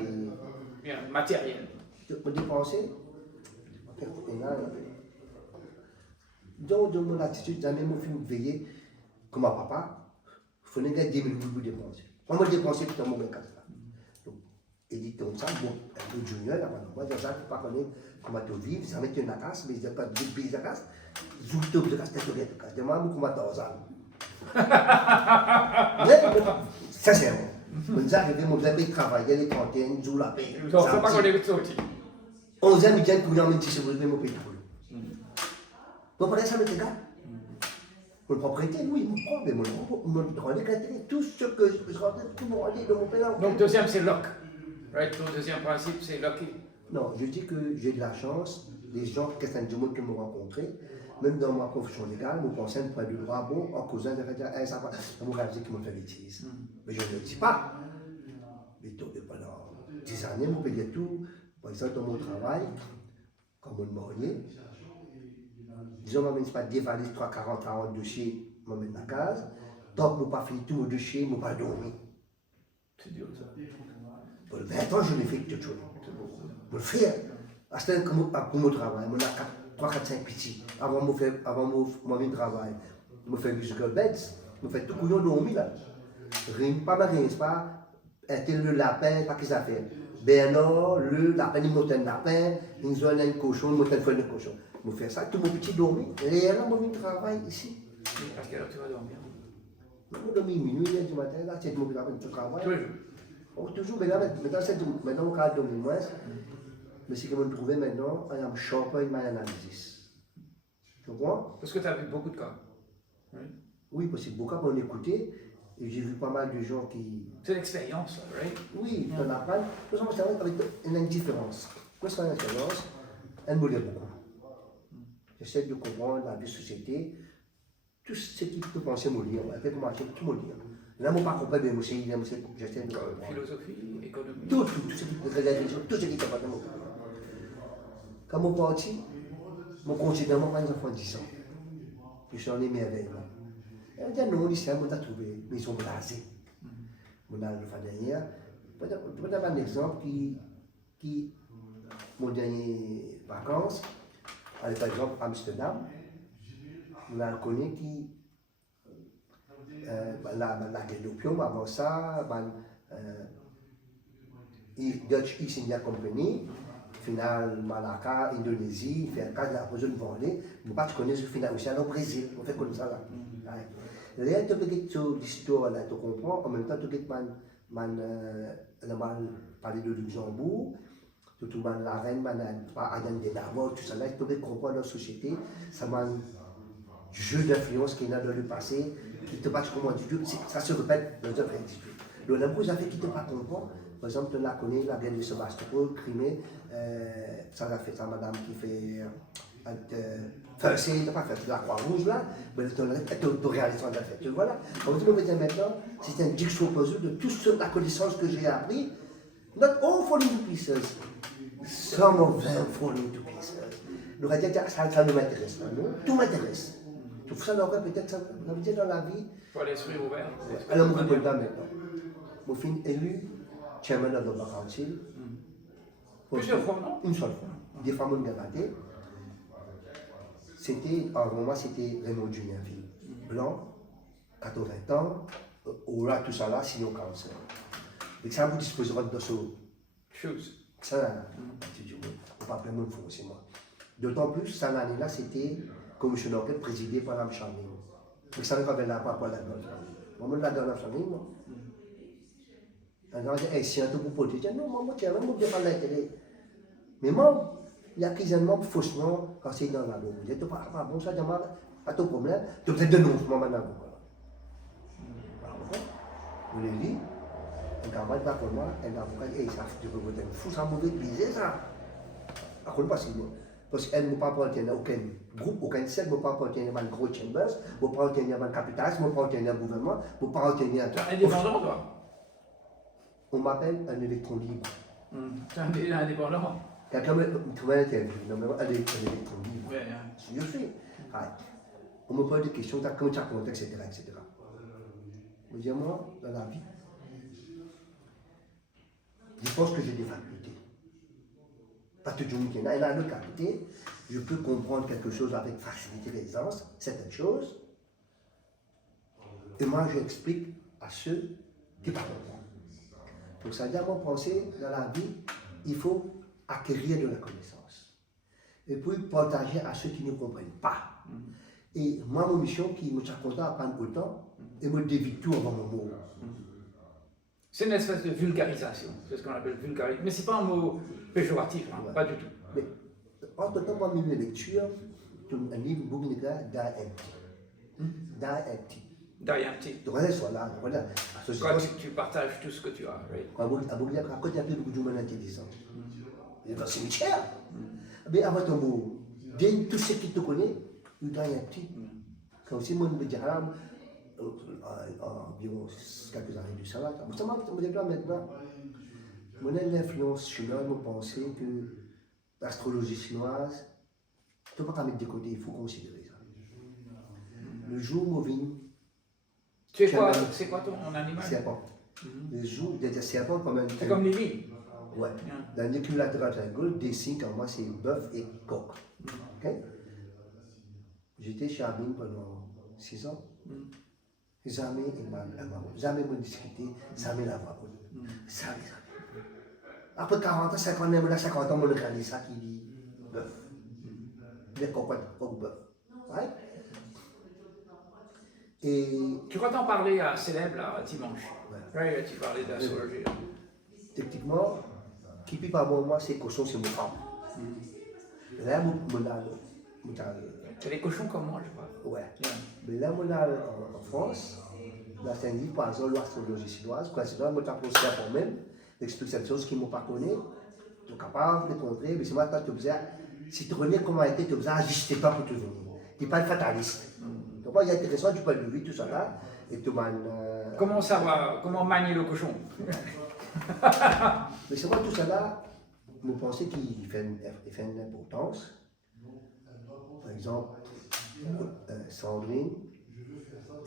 Bien, matériel. Me dépenser. Donc, de mon attitude, jamais mon film veiller comme un papa, il faut gagner 10 000 pour dépenser. On m'a dépensé pour mon cas. Donc, il dit comme ça, bon, un peu junior, moi, déjà, je ne peux pas connaître comment tu vis, ça met une casse, mais il n'y a pas de pays de casse. Zoulto de casse, tête de casse. Je m'en comment tu as sincèrement. Vous arrivez, vous avez travaillé, les cantines, vous la paye. Je ne sais pas qu'on est sorti. 11 ans, midi, pour y en mettre, c'est vous, mon pays. Vous comprenez ça, le gars? Mon propriété, oui, mon propre, mais mon relecaté, tout ce que je rentre, tout mon relais de mon père. Donc, deuxième, c'est lock. Right? Le deuxième principe, c'est locké. Non, je dis que j'ai de la chance, les gens, qu'est-ce que monde qui m'ont rencontré, même dans ma profession légale, mon conseil prend du droit, bon, en causant, ça veut dire, ça va, ça m'a dit qu'ils m'ont fait bêtise. Mais je ne le dis pas. Mais pendant 10 années, je payais tout, par exemple, dans mon travail, comme on marié. Disons, je ne pas dévaler 40 dossiers, je mets dans la case. Tant que je n'ai pas fait tout mon dossier, je n'ai pas dormi. C'est dur ça. Pour 20 ans, je l'ai fait toute chose. Pour le faire, c'est pour mon travail, je ai 3, 4, 5 petits. Avant de faire mon travail, je fais musical beds, je fais tout couillon dormi là. Rien, pas ma rien, c'est pas un tel le lapin, pas qu'est-ce que ça fait. Bernard, le lapin, il monte un lapin, il zone un cochon, il monte un feuille de cochon. Je fais ça, tout mon petit dormi. Et là, moi, je travaille ici. À quelle heure tu vas dormir? Je dormi minuit, 1h du matin, là, c'est mon travail. Tous les jours. Oh, toujours, maintenant, on a dormi moins. Mais c'est que je me trouvais maintenant, on a un champagne, ma analyse. Tu comprends? Parce que tu as vu beaucoup de cas. Oui. Oui, parce que beaucoup m'ont écouté. Et j'ai vu pas mal de gens qui. C'est l'expérience, right? Oui, on apprend. Tout ça, c'est avec une indifférence. Quoi, c'est une indifférence? Elle me lève beaucoup. J'essaie de comprendre la vie de société. Tout ce qui peut penser me lire. Elle fait commencer tout me lire. Là, je ne pas comprendre, mais j'essaie de comprendre. Philosophie, économie. Tout ce qui peut tout ce qui peut penser. Quand je suis parti, je considère moi un enfant de 10 ans. Je suis en émerveillement. Elle dit non, ici, on a trouvé, mais ils sont blasés. On a le fait derrière. Je vais donner un exemple qui mon dernier vacances, par exemple à Amsterdam, on a connu qui la guerre d'opium, avant ça, Dutch East India Company, final Malacca, Indonésie, fait un cas de la projet de Vendée, nous pas connaître ce final aussi au Brésil, on fait comme ça là. Là, tu peux l'histoire là, tu comprends, en même temps tu peux parler de Luxembourg, tout la reine, Adam de Davos, tout ça là, tu peux comprendre la société, ça m'a jeu d'influence qu'il y a dans le passé, qui te pas comment dire, ça se répète dans notre individu. Le l'impôt, ça fait qu'il ne te pas comprendre. Par exemple, tu la connais, la guerre de Sébastopol, Crimée, ça a fait ça, madame qui fait. Enfin, c'est pas fait la Croix-Rouge là, mais tu réalises ça, fait. Tu vois là, comme tu me dis maintenant, c'est un jigsaw puzzle de toute la connaissance que j'ai appris. Not all falling to pieces, some of them falling to pieces. Le reste, ça ne m'intéresse pas, non? Tout m'intéresse. Tout ça, peut-être, ça veut dire dans la vie. Il faut l'esprit ouvert. Alors, je me maintenant. Je suis élu chairman of the Bar Council. Plusieurs fois, non? Une seule fois. Des femmes ont gardé. C'était, en moment, c'était Raymond Juniorville. Blanc, 80 ans, aura tout ça là, sinon cancer. Et ça vous disposera de ce. Chose. Ça, tu dis, on va pas vraiment le c'est moi. D'autant plus, cette année-là, c'était commission d'enquête présidée par Mme Charline. Mais ça ne va pas par la donne. Moi, je la donne à Charline, moi. Alors, je dis, si un peu pour protéger, non, moi, je ne vais pas l'intérêt. Mais moi, il y a quasiment faussement quand c'est dans la boue. Je dis, pas bon, ça, pas ton problème. Tu peux dénoncer moi maintenant. Vous l'avez dit, un camarade pas pour moi, un avocat, et ça, tu peux voter. Fou, ça mauvais plaisir, ça. À quoi pas parce qu'elle ne peut pas appartenir à aucun groupe, aucun secte, ne peut pas appartenir à un gros chambers, ne peut pas appartenir à un capitalisme, ne peut pas appartenir à un gouvernement, ne peut pas appartenir à. Tu es indépendant, toi? On m'appelle un électron libre. Tu es indépendant? Quelqu'un me trouve un interview, normalement un électron libre. Oui. Je fais. On me pose des questions, comment tu as compté, etc. Je dis, moi, dans la vie, je pense que j'ai des facultés. Pas toujours qu'il y en a d'autres facultés. Je peux comprendre quelque chose avec facilité, l'aisance, certaines choses. Et moi, j'explique à ceux qui ne comprennent pas. Donc, ça veut dire, moi, penser, dans la vie, il faut acquérir de la connaissance. Et puis, partager à ceux qui ne comprennent pas. Et moi, mon mission, qui me tient content à prendre autant, et me dévie tout avant mon mot. C'est une espèce de vulgarisation, c'est ce qu'on appelle vulgarisation. Mais ce n'est pas un mot péjoratif, hein, pas du tout. Mais, entre-temps, moi, mes lectures, un livre, beaucoup de gars, Die Empty. Die Empty. Die Empty. Donc, voilà, voilà. Voilà. Quand tu partages tout ce que tu as, right? À beaucoup il y a beaucoup de gens intelligents. Il y a dans le cimetière. Mais avant ton mot, bien tout ce qui te connaît, il Die Empty. Quand aussi, moi, je me dis, environ quelques années du salat. Ça m'a dit maintenant, mon influence chinoise me pensait que l'astrologie chinoise, tu ne peux pas mettre de côté, il faut considérer ça. Le jour où c'est quoi ton animal? Serpent. Le jour, des serpents comme un. C'est comme les lignes. Ouais. Dans l'équilatéral triangle, des signes comme moi, c'est bœuf et coq. Okay? J'étais chez Amine pendant 6 ans. Jamais il m'a jamais me discuté, jamais la voix. Jamais. Après 40 ans, 50 ans, même là, 50 ans, on regarde ça qui dit bœuf. Des cocottes, coq bœuf. Ouais. Et Tu crois t'en parler à Célèbre là, dimanche? Ouais. Ouais, tu parlais d'astrologie. techniquement, qui peut pas moi, c'est cochon, c'est mon femme. Là, C'est les cochons comme moi, je crois. ouais. Yeah. Mais là, en France, dans un livre, par exemple, l'astrologie chinoise, quoi, c'est là, moi, t'as posé pour même, explique cette chose qui ne m'ont pas connu, tu es capable de contrer, mais c'est moi, tu faisais, si tu connais comment était, tu faisais, ajuster pas pour te venir. Tu n'es pas le fataliste. Donc, moi, il est intéressant, tu peux le vivre, tout ça là, et tu m'en. Comment ça va? Comment manier le cochon? Mais c'est moi, tout ça là, vous pensez qu'il fait une importance. Par exemple, Sandrine,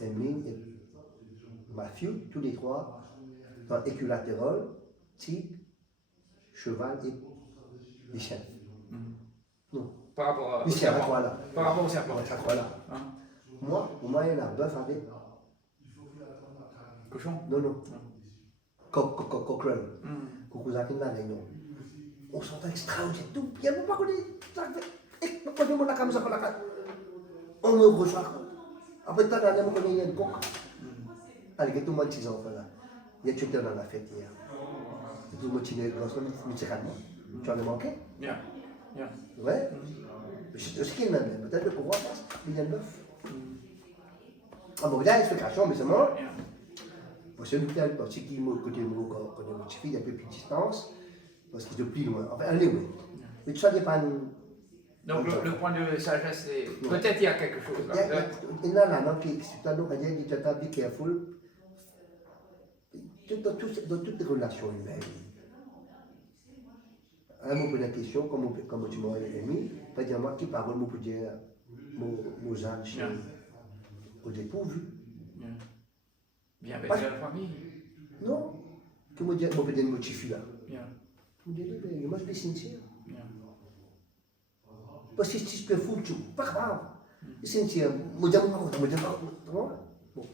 Emeline et Mathieu, tous les trois, dans équilatérol, tigre, cheval et les chiens. Non. Par rapport au Les chiens, serpent. voilà. Par rapport au serpent. Voilà. Hein? Moi, pour moi, il y a un bœuf avec. Cochon? Non. Cockerel. Coucouzakin la réunion. On s'entend extraordinaire. Tout bien, vous pas connaître. On me reçoit. Après, tant d'années, on connaît un coq. Allez, tout le monde, ces enfants-là. Il y a tout dans la fête hier. Tout le monde, tu en as manqué? Yeah. Yeah. Ouais. Je sais qu'il y en a même. Peut-être le pouvoir passe. Il y a 9. Ah bon, il y a une explication, mais c'est moi. Yeah. Parce que nous, parce qu'il m'a côté de mon corps, quand on a il y a un peu plus de distance, parce qu'il est plus loin. Enfin, allez, oui. Mais tout ça dépend. Donc le point de sagesse, c'est peut-être il y a quelque chose là. Il y a là, qui est un autre dit, tu as be careful. Dans toutes les relations humaines. Un mot pour la question, comme tu m'as mis, pas dire moi qui parle, moi pour dire nos âges au dépourvu. Bien avec la famille. Non. Que moi dire, moi peut dire, moi tu suis là. Yeah. Je me dis, moi je suis sincère. Yeah. Parce que si tu te fous, tu pas grave. C'est sincère. Moi dire, bon.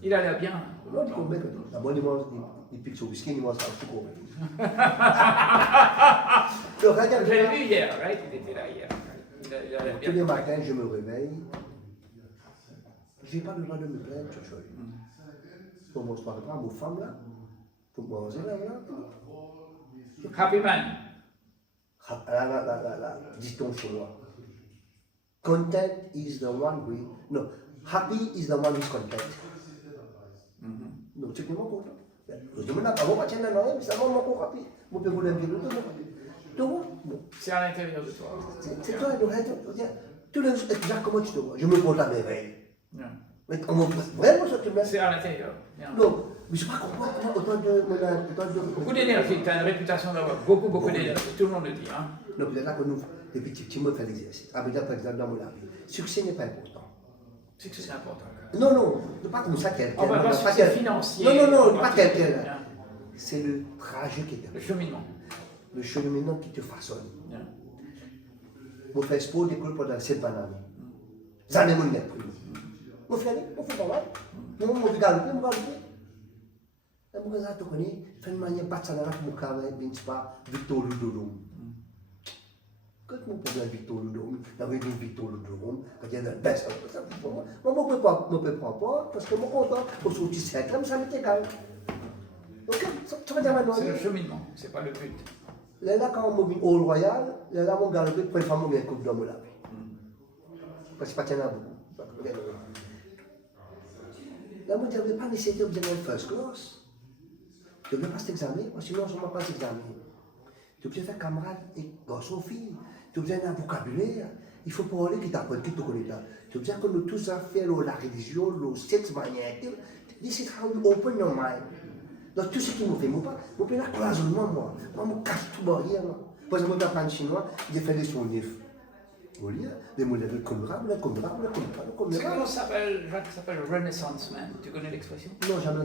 Il a l'air bien. Non, tu comprends. D'abord, il pique sur whisky, il mange ça, tu comprends. Je l'ai vu hier, right? Il était là hier. Il a l'air bien. Tous les matins, je me réveille. Je n'ai pas le droit de me plaindre, tu vois. Pour moi, je ne parle pas à mon femme là. Pour moi, c'est là. Happy man. Dit-on chez moi. Content is the one who. No, happy is the one who is content. Donc, tu es content. Je demande à moi, tiens, non, mais ça va, moi, mon happy. Mon père voulait me dire, C'est à l'intérieur de toi. c'est toi, tous les jours, comment tu te vois? Je me pose la merveille. Mais comment vraiment ça te met? C'est à l'intérieur. Non, mais je ne sais pas comment autant de. Beaucoup d'énergie, tu as une réputation d'avoir beaucoup d'énergie, tout le monde le dit. Hein? Non, peut-être là que nous, depuis petit, moi, faire l'exercice. Par exemple, dans mon avis, succès n'est pas important. Succès, c'est important. Non, pas comme ça quelqu'un. Pas succès financier. Non, pas quelqu'un. C'est le trajet qui est. Le cheminement. Le cheminement qui te façonne. Je fais sport d'école pendant 7 années. Jamais mon net pris. Je fais pas mal. Je vais galoper. Je vais galoper. Je fais une manière de battre ça dans mon carré, je ne sais pas, Victor Ludodome. Quand je me Victor Ludodome, j'avais dit Victor Ludodome, quand il y a un best, ça pour moi. Moi, je ne peux pas, parce que je suis content, pour sortir 7 ans, ça m'est égal. Ok, ça veut dire maintenant. C'est le cheminement, c'est pas le but. Là, quand on m'a au Royal, là, mon galopé, pour une femme, on vient coupe dans mon lave. Parce que pas qu'il y en a beaucoup. Là, moi, je ne pas nécessairement obtenir une first class. Tu ne veux pas cet examen, parce que sinon, je ne vais pas cet examen. Tu peux faire camarade et garçon-fille. Tu as besoin d'un vocabulaire. Il faut parler qui t'apprend, qui te connaît là. Tu as besoin que nous tous à faire la religion, le sexe magnétique. This is how you open your mind. Donc tout ce qui me fait, je peux la cloisonnement, moi. Moi, je casse tout barrière. Par exemple, je vais apprendre chinois, j'ai fait des sons neufs. Vous voyez, les mots de Conrad, C'est comment ça s'appelle Renaissance Man. Tu connais l'expression? Non, jamais.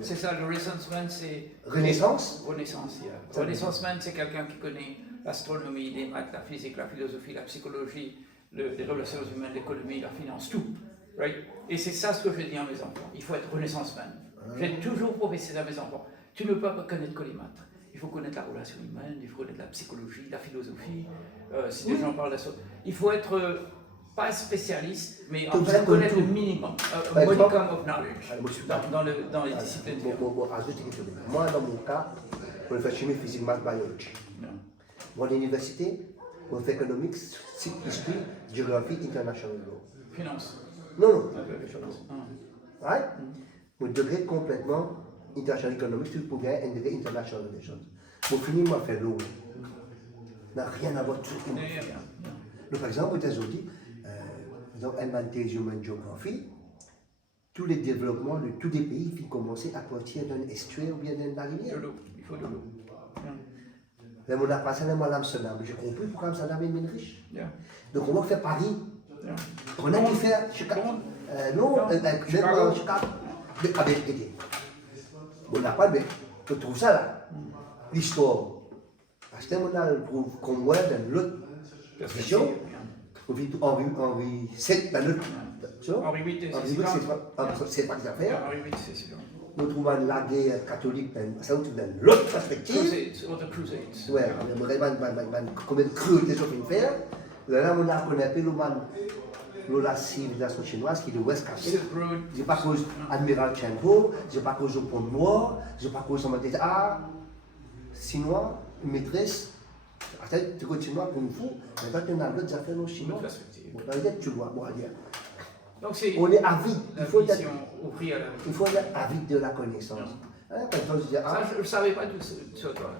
C'est ça, le Renaissance Man, c'est. Renaissance? Renaissance, yeah. Renaissance Man, c'est quelqu'un qui connaît l'astronomie, les maths, la physique, la philosophie, la psychologie, les relations humaines, l'économie, la finance, tout. Right? Et c'est ça ce que je dis à mes enfants. Il faut être Renaissance Man. J'ai toujours professé à mes enfants. Tu ne peux pas connaître que les maths. il faut connaître la relation humaine, il faut connaître la psychologie, la philosophie. Si des gens parlent de ça, il faut être pas spécialiste, mais en tout cas connaître le minimum, modicum of knowledge dans les disciplines. Moi, dans mon cas, on fait chimie, physique, maths, biologie. Moi, à l'université, on fait économique, history, géographie, international law. Finance. Non. Finance. Right? Mon degré complètement international economics, pour gagner un degré international relations. Pour finir, moi, faire l'eau. N'a rien à voir avec tout. Donc, par exemple, aux États-Unis, dans Elementary Human Geography, tous les développements de tous les pays vont commencer à partir d'un estuaire ou bien d'une rivière. De l'eau, il faut de l'eau. Là, on a passé à l'Amsterdam, j'ai compris pourquoi Amsterdam est bien riche. Donc, on va faire Paris. On a dû faire Chicago. Non, Chicago. Avec été. On n'a pas bien. On trouve ça là. L'histoire. Parce que on a prouvé qu'on voit dans l'autre vision. Henri 7 dans l'autre. Henri 8, c'est pas des affaires. Henri 8, c'est sûr. Nous trouvons la guerre catholique dans l'autre perspective. Crusades. Ouais, combien de cruautés sont faites faire. Là, on a appelé la civilisation chinoise qui est de l'Ouest caché. C'est pas cause Admiral Chen Ho, c'est pas cause au Pont Noir, c'est pas cause de Chinois, une maîtresse. Après, tu continues à Kung Fu, mais toi, tu as d'autres affaires aux Chinois. Bon, peut-être tu vois, bon, à dire. Donc c'est on est avide. Il faut être avide de la connaissance. Ça, je ne savais pas tout sur toi.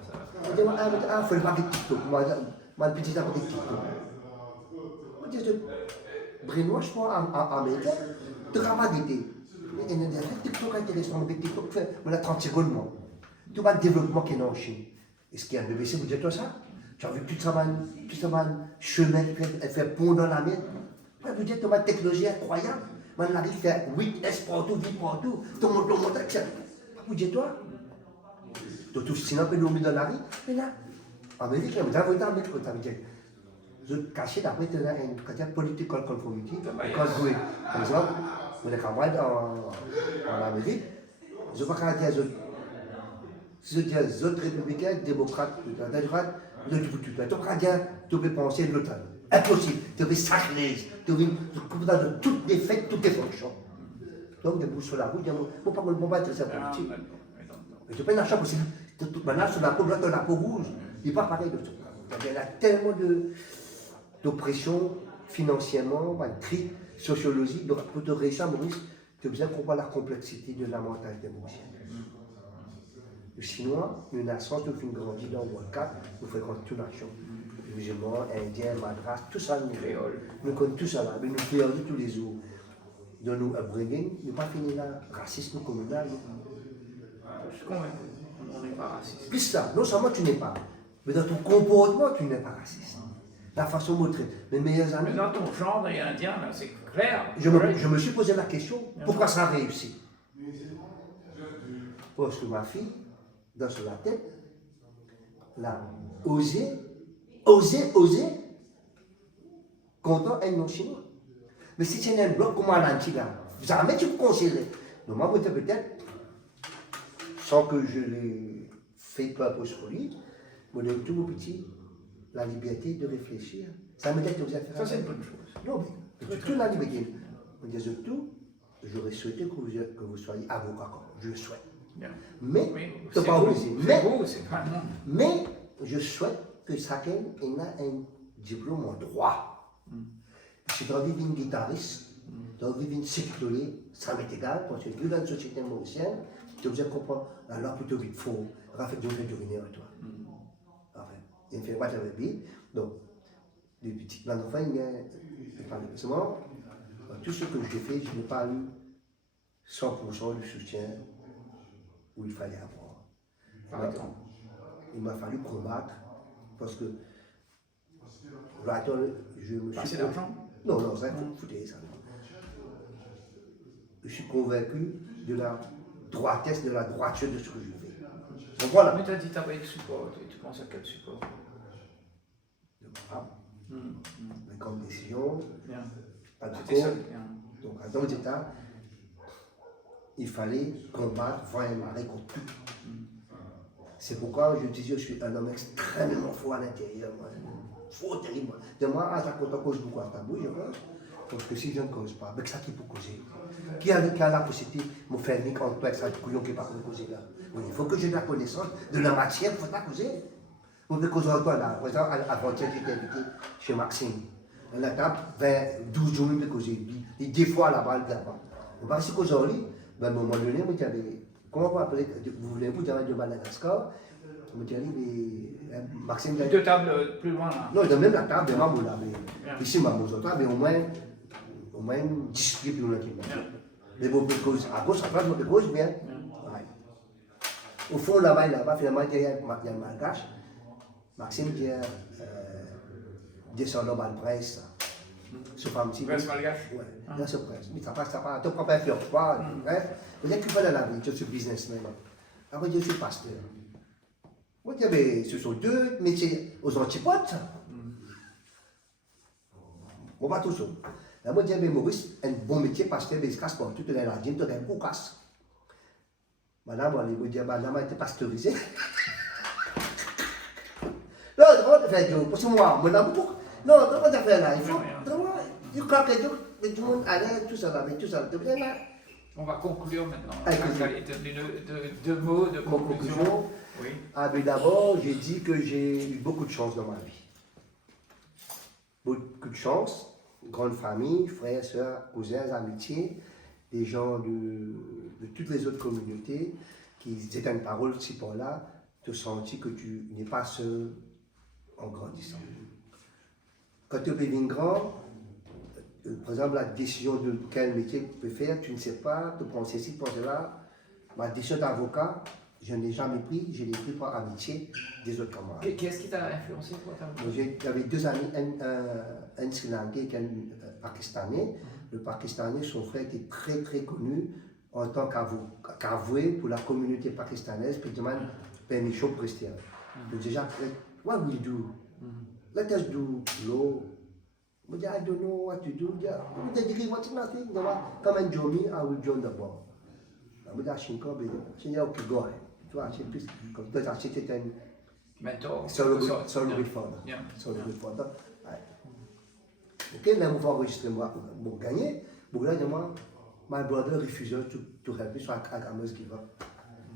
Il faut pas de TikTok. Moi, le petit après TikTok. On dit, brainwashement américain, tu n'auras pas d'idée. Et TikTok est intéressant, mais TikTok fait 30 secondes. Tu vois le développement qu'il y a en Chine. Est-ce qu'il y a un BBC, vous dites toi ça? Tu as vu tout ça, chemin, elle fait pont dans la mer. Vous dites, tu as une technologie incroyable. On arrive à faire 8S partout, 8 partout. Tout le monde, etc. Vous dites toi? Donc, tout sinon, on peut nous mettre dans la rue. Mais là, en Amérique, vous avez un mec, vous avez dit. Je caché d'après une political conformity. Par exemple, on est camarades en Amérique. Je ne vais pas dire si je dis les autres républicains, démocrates, la droite, le tout. Tu peux penser l'OTAN. Impossible. Tu peux sacrer. Tu peux dans toutes les fêtes, toutes les fonctions. Donc, des bouts sur la route, il ne faut pas être très politique. Mais tu peux pas possible. Maintenant, sur la peau, là, tu as la peau rouge. Il n'est pas pareil de tout. Il y a tellement d'oppression financièrement, de crise sociologique. Donc, pour te réussir, Maurice, tu as besoin de comprendre la complexité de la mentalité mauricienne. Le Chinois, une nation, nous fait grandir dans le World Cup, nous fréquentons toute nation. Les musulmans, indiens, madras, tout ça, nous connaissons tout ça là, mais nous faisons tous les jours. Dans nos upbringing, nous ne pas fini là, racisme communal. Je suis convaincu, on n'est pas raciste. Plus ça, non seulement tu n'es pas, mais dans ton comportement, tu n'es pas raciste. La façon de montrer. Mes meilleurs amis. Mais dans ton genre indien, c'est clair. Je me suis posé la question, pourquoi ça a réussi? Parce que ma fille, dans la tête, l'a osé, content un non chinois. Mais si tu es un bloc comme un anti-là, jamais tu peux considérer. Donc, moi, peut-être, sans que je l'ai fait peur pour lui, je donne tout mon petit la liberté de réfléchir. Ça me dit que vous avez fait ça. C'est une bonne chose. Non, mais toute la liberté. On dit tout, j'aurais souhaité que vous soyez avocat, je le souhaite. Bien. Mais, c'est pas obligé. Mais, je souhaite que chacun ait un diplôme en droit. Si tu as envie d'être guitariste, tu as envie d'être sécurité, ça m'est égal, parce que vu dans une société mauricienne, tu as besoin de comprendre la loi plutôt vite faux, Raphaël de devenir à toi. Enfin, il ne fait pas de vie. Donc, les petits enfants, il y a tout ce que j'ai fait, je n'ai pas eu 100% de soutien où il fallait avoir. Il m'a fallu combattre parce que je me suis. Passer d'argent? Non, ça, il faut foutre ça. Je suis convaincu de la droitesse, de la droiture de ce que je fais. Donc voilà. Mais tu as dit que tu n'as pas eu de support. Tu penses à quel support? De ma femme. Mais comme décision, pas de C'était ça. Donc, dans l'état, il fallait combattre, voir un mari contre tout. C'est pourquoi je dis je suis un homme extrêmement fort à l'intérieur. Fort, terrible. De moi, à chaque fois que je cause beaucoup à ta bouche, je pense. Parce que si je ne cause pas, avec ça qui peut causer. Qui a la possibilité de me faire niquer en toi avec ça couillon qui n'est pas causer là. Oui, il faut que j'ai de la connaissance de la matière, il faut la causer. Vous pouvez causer encore là. Par exemple, avant-hier, j'étais invité chez Maxime. À la table, 12 jours, je peux causer. Et des fois là-bas, là-bas. On va essayer de causer en lui. À un moment donné, je me disais, comment vous appelez, vous voulez vous dire de Madagascar? Je me disais, mais Maxime. Deux tables plus loin là. Non, dans même la table, de Mamou là. Ici, Mamou, mais au moins 10 pieds plus loin que moi. Mais vous pouvez causer à gauche, à droite, vous pouvez causer bien. Au fond, là-bas, finalement, il y a un malgache. Maxime dit, descendant dans le presse. Ce pas un petit peu. Presse malgache? Oui, dans ce presse. Mais ça passe, tu ne prends pas faire quoi. Vous êtes occupé dans la vie, je suis businessman. Après, je suis pasteur. Moi, je dis, mais ce sont deux métiers aux antipodes, ça. On va tout ça. Là, moi, je dis, mais Maurice, un bon métier pasteur, mais il se casse pas. Tu te lèves la dîme, tu te lèves beaucoup casse. Madame, elle me dit, madame a été pasteurisée. Non, on fait du parce que moi, mon amour, non, on va faire là. Il faut, il croit que tout le monde allait, tout ça là, mais tout ça, tout bien là. On va conclure maintenant. Allez, Deux mots de Mon conclusion. conclusion. Oui. Ah, mais d'abord, j'ai dit que j'ai eu beaucoup de chance dans ma vie. Beaucoup de chance, grande famille, frères, sœurs, cousins, amitiés, des gens de toutes les autres communautés qui étaient une parole ci par là, te sentir que tu n'es pas seul en grandissant. Quand tu deviens grand, par exemple, la décision de quel métier tu peux faire, tu ne sais pas, tu prends ceci, tu prends cela. Ma décision d'avocat, je n'ai jamais pris, je l'ai pris par amitié des autres camarades. Qu'est-ce qui t'a influencé pour ta J'avais deux amis, un Sri Lankais et un Pakistanais. Le Pakistanais, son frère était très très connu en tant qu'avoué pour la communauté pakistanaise, puis il demande permission pour rester. Donc déjà, what will you do? Let us do law. I don't know what to do. What's nothing? Come and join me, I will join the bar. Je dis, je dis, ok, go ahead. Tu vois, c'est plus comme toi, c'était un mentor. Sorry father. Ok, là, on va enregistrer moi pour gagner. Pour gagner, moi, my brother refused to help me, so I must give up.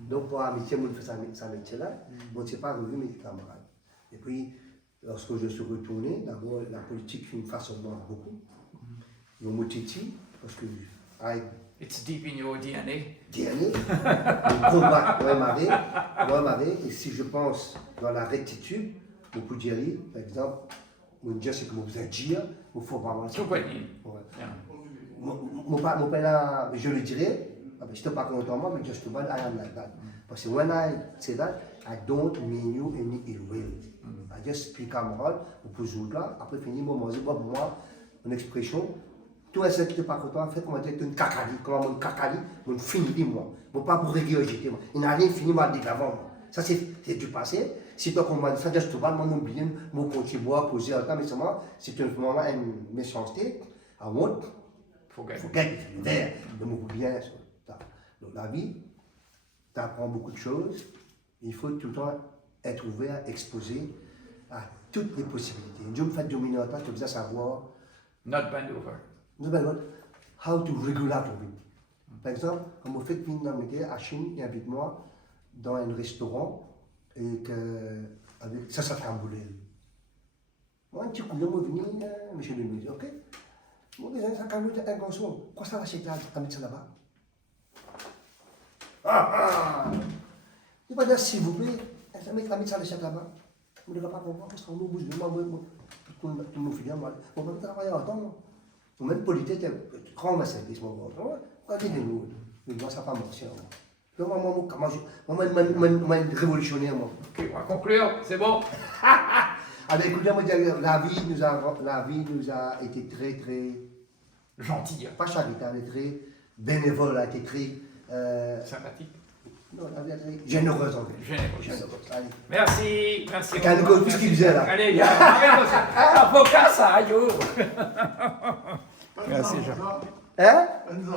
Donc, pour amitié, on fait ça métier-là. On ne s'est pas revu mes camarades. Et puis, lorsque je suis retourné, d'abord, la politique me façonne beaucoup. Je me titille, parce que It's deep in your DNA. DNA, le combat, moi, m'arrêter. Et si je pense dans la rectitude, je peux dire, par exemple, je dis ce que je vous ai dit, il faut vraiment. Tout quoi dire. Je le dirais, je ne suis pas content, moi, mais just to bad, I am like that. Parce que when I say that, I don't mean you any ill will. I just speak camarade, vous pouvez jouer là, après finir, moi, une expression. Tout ce qui n'est pas content, en fait, comment dire, une cacali, comment mon cacali, mon fini, moi. Bon, pas pour régurgiter, moi. Il n'a rien fini, moi, d'avant, moi. Ça, c'est du passé. Si tu comprends ça, juste tout bas, moi, mon bien, mon continuer, poser un temps, mais c'est un moment, une méchanceté. I won't forget it. There. Donc, bien, ça. Donc, la vie, tu apprends beaucoup de choses. Il faut tout le temps être ouvert, exposé à toutes les possibilités. Dieu me fait dominer en temps, tu dois savoir. Not bend over. How to regulate it. Par exemple, quand on fait une amitié à Chine, il invite moi dans un restaurant et que avec ça fait un boulet. Moi, un petit coup de mot venu, monsieur le ministre, ok? Moi, ça quand même un garçon. Quoi ça va chez toi, à mettre ça là-bas? Il va dire s'il vous plaît, ça met ça là-bas. On ne va pas comprendre parce qu'on nous bouge, tout le monde fait mal. On va travailler en temps. Même politique, grand service, mon gars. Regardez-nous, nous, ça n'a pas marché. Moi, je révolutionnaire, moi. Ok, on va conclure, c'est bon. Écoutez, moi, la vie nous a été très, très. Gentil. Pas charitable, elle est très bénévole, elle a été très. Sympathique. Non, elle a été généreuse en fait. Généreuse. Merci. Quand tout ce qu'il faisait là. Allez, arrête ça. Avocat, ça, aïe. Merci, Jean. Hein?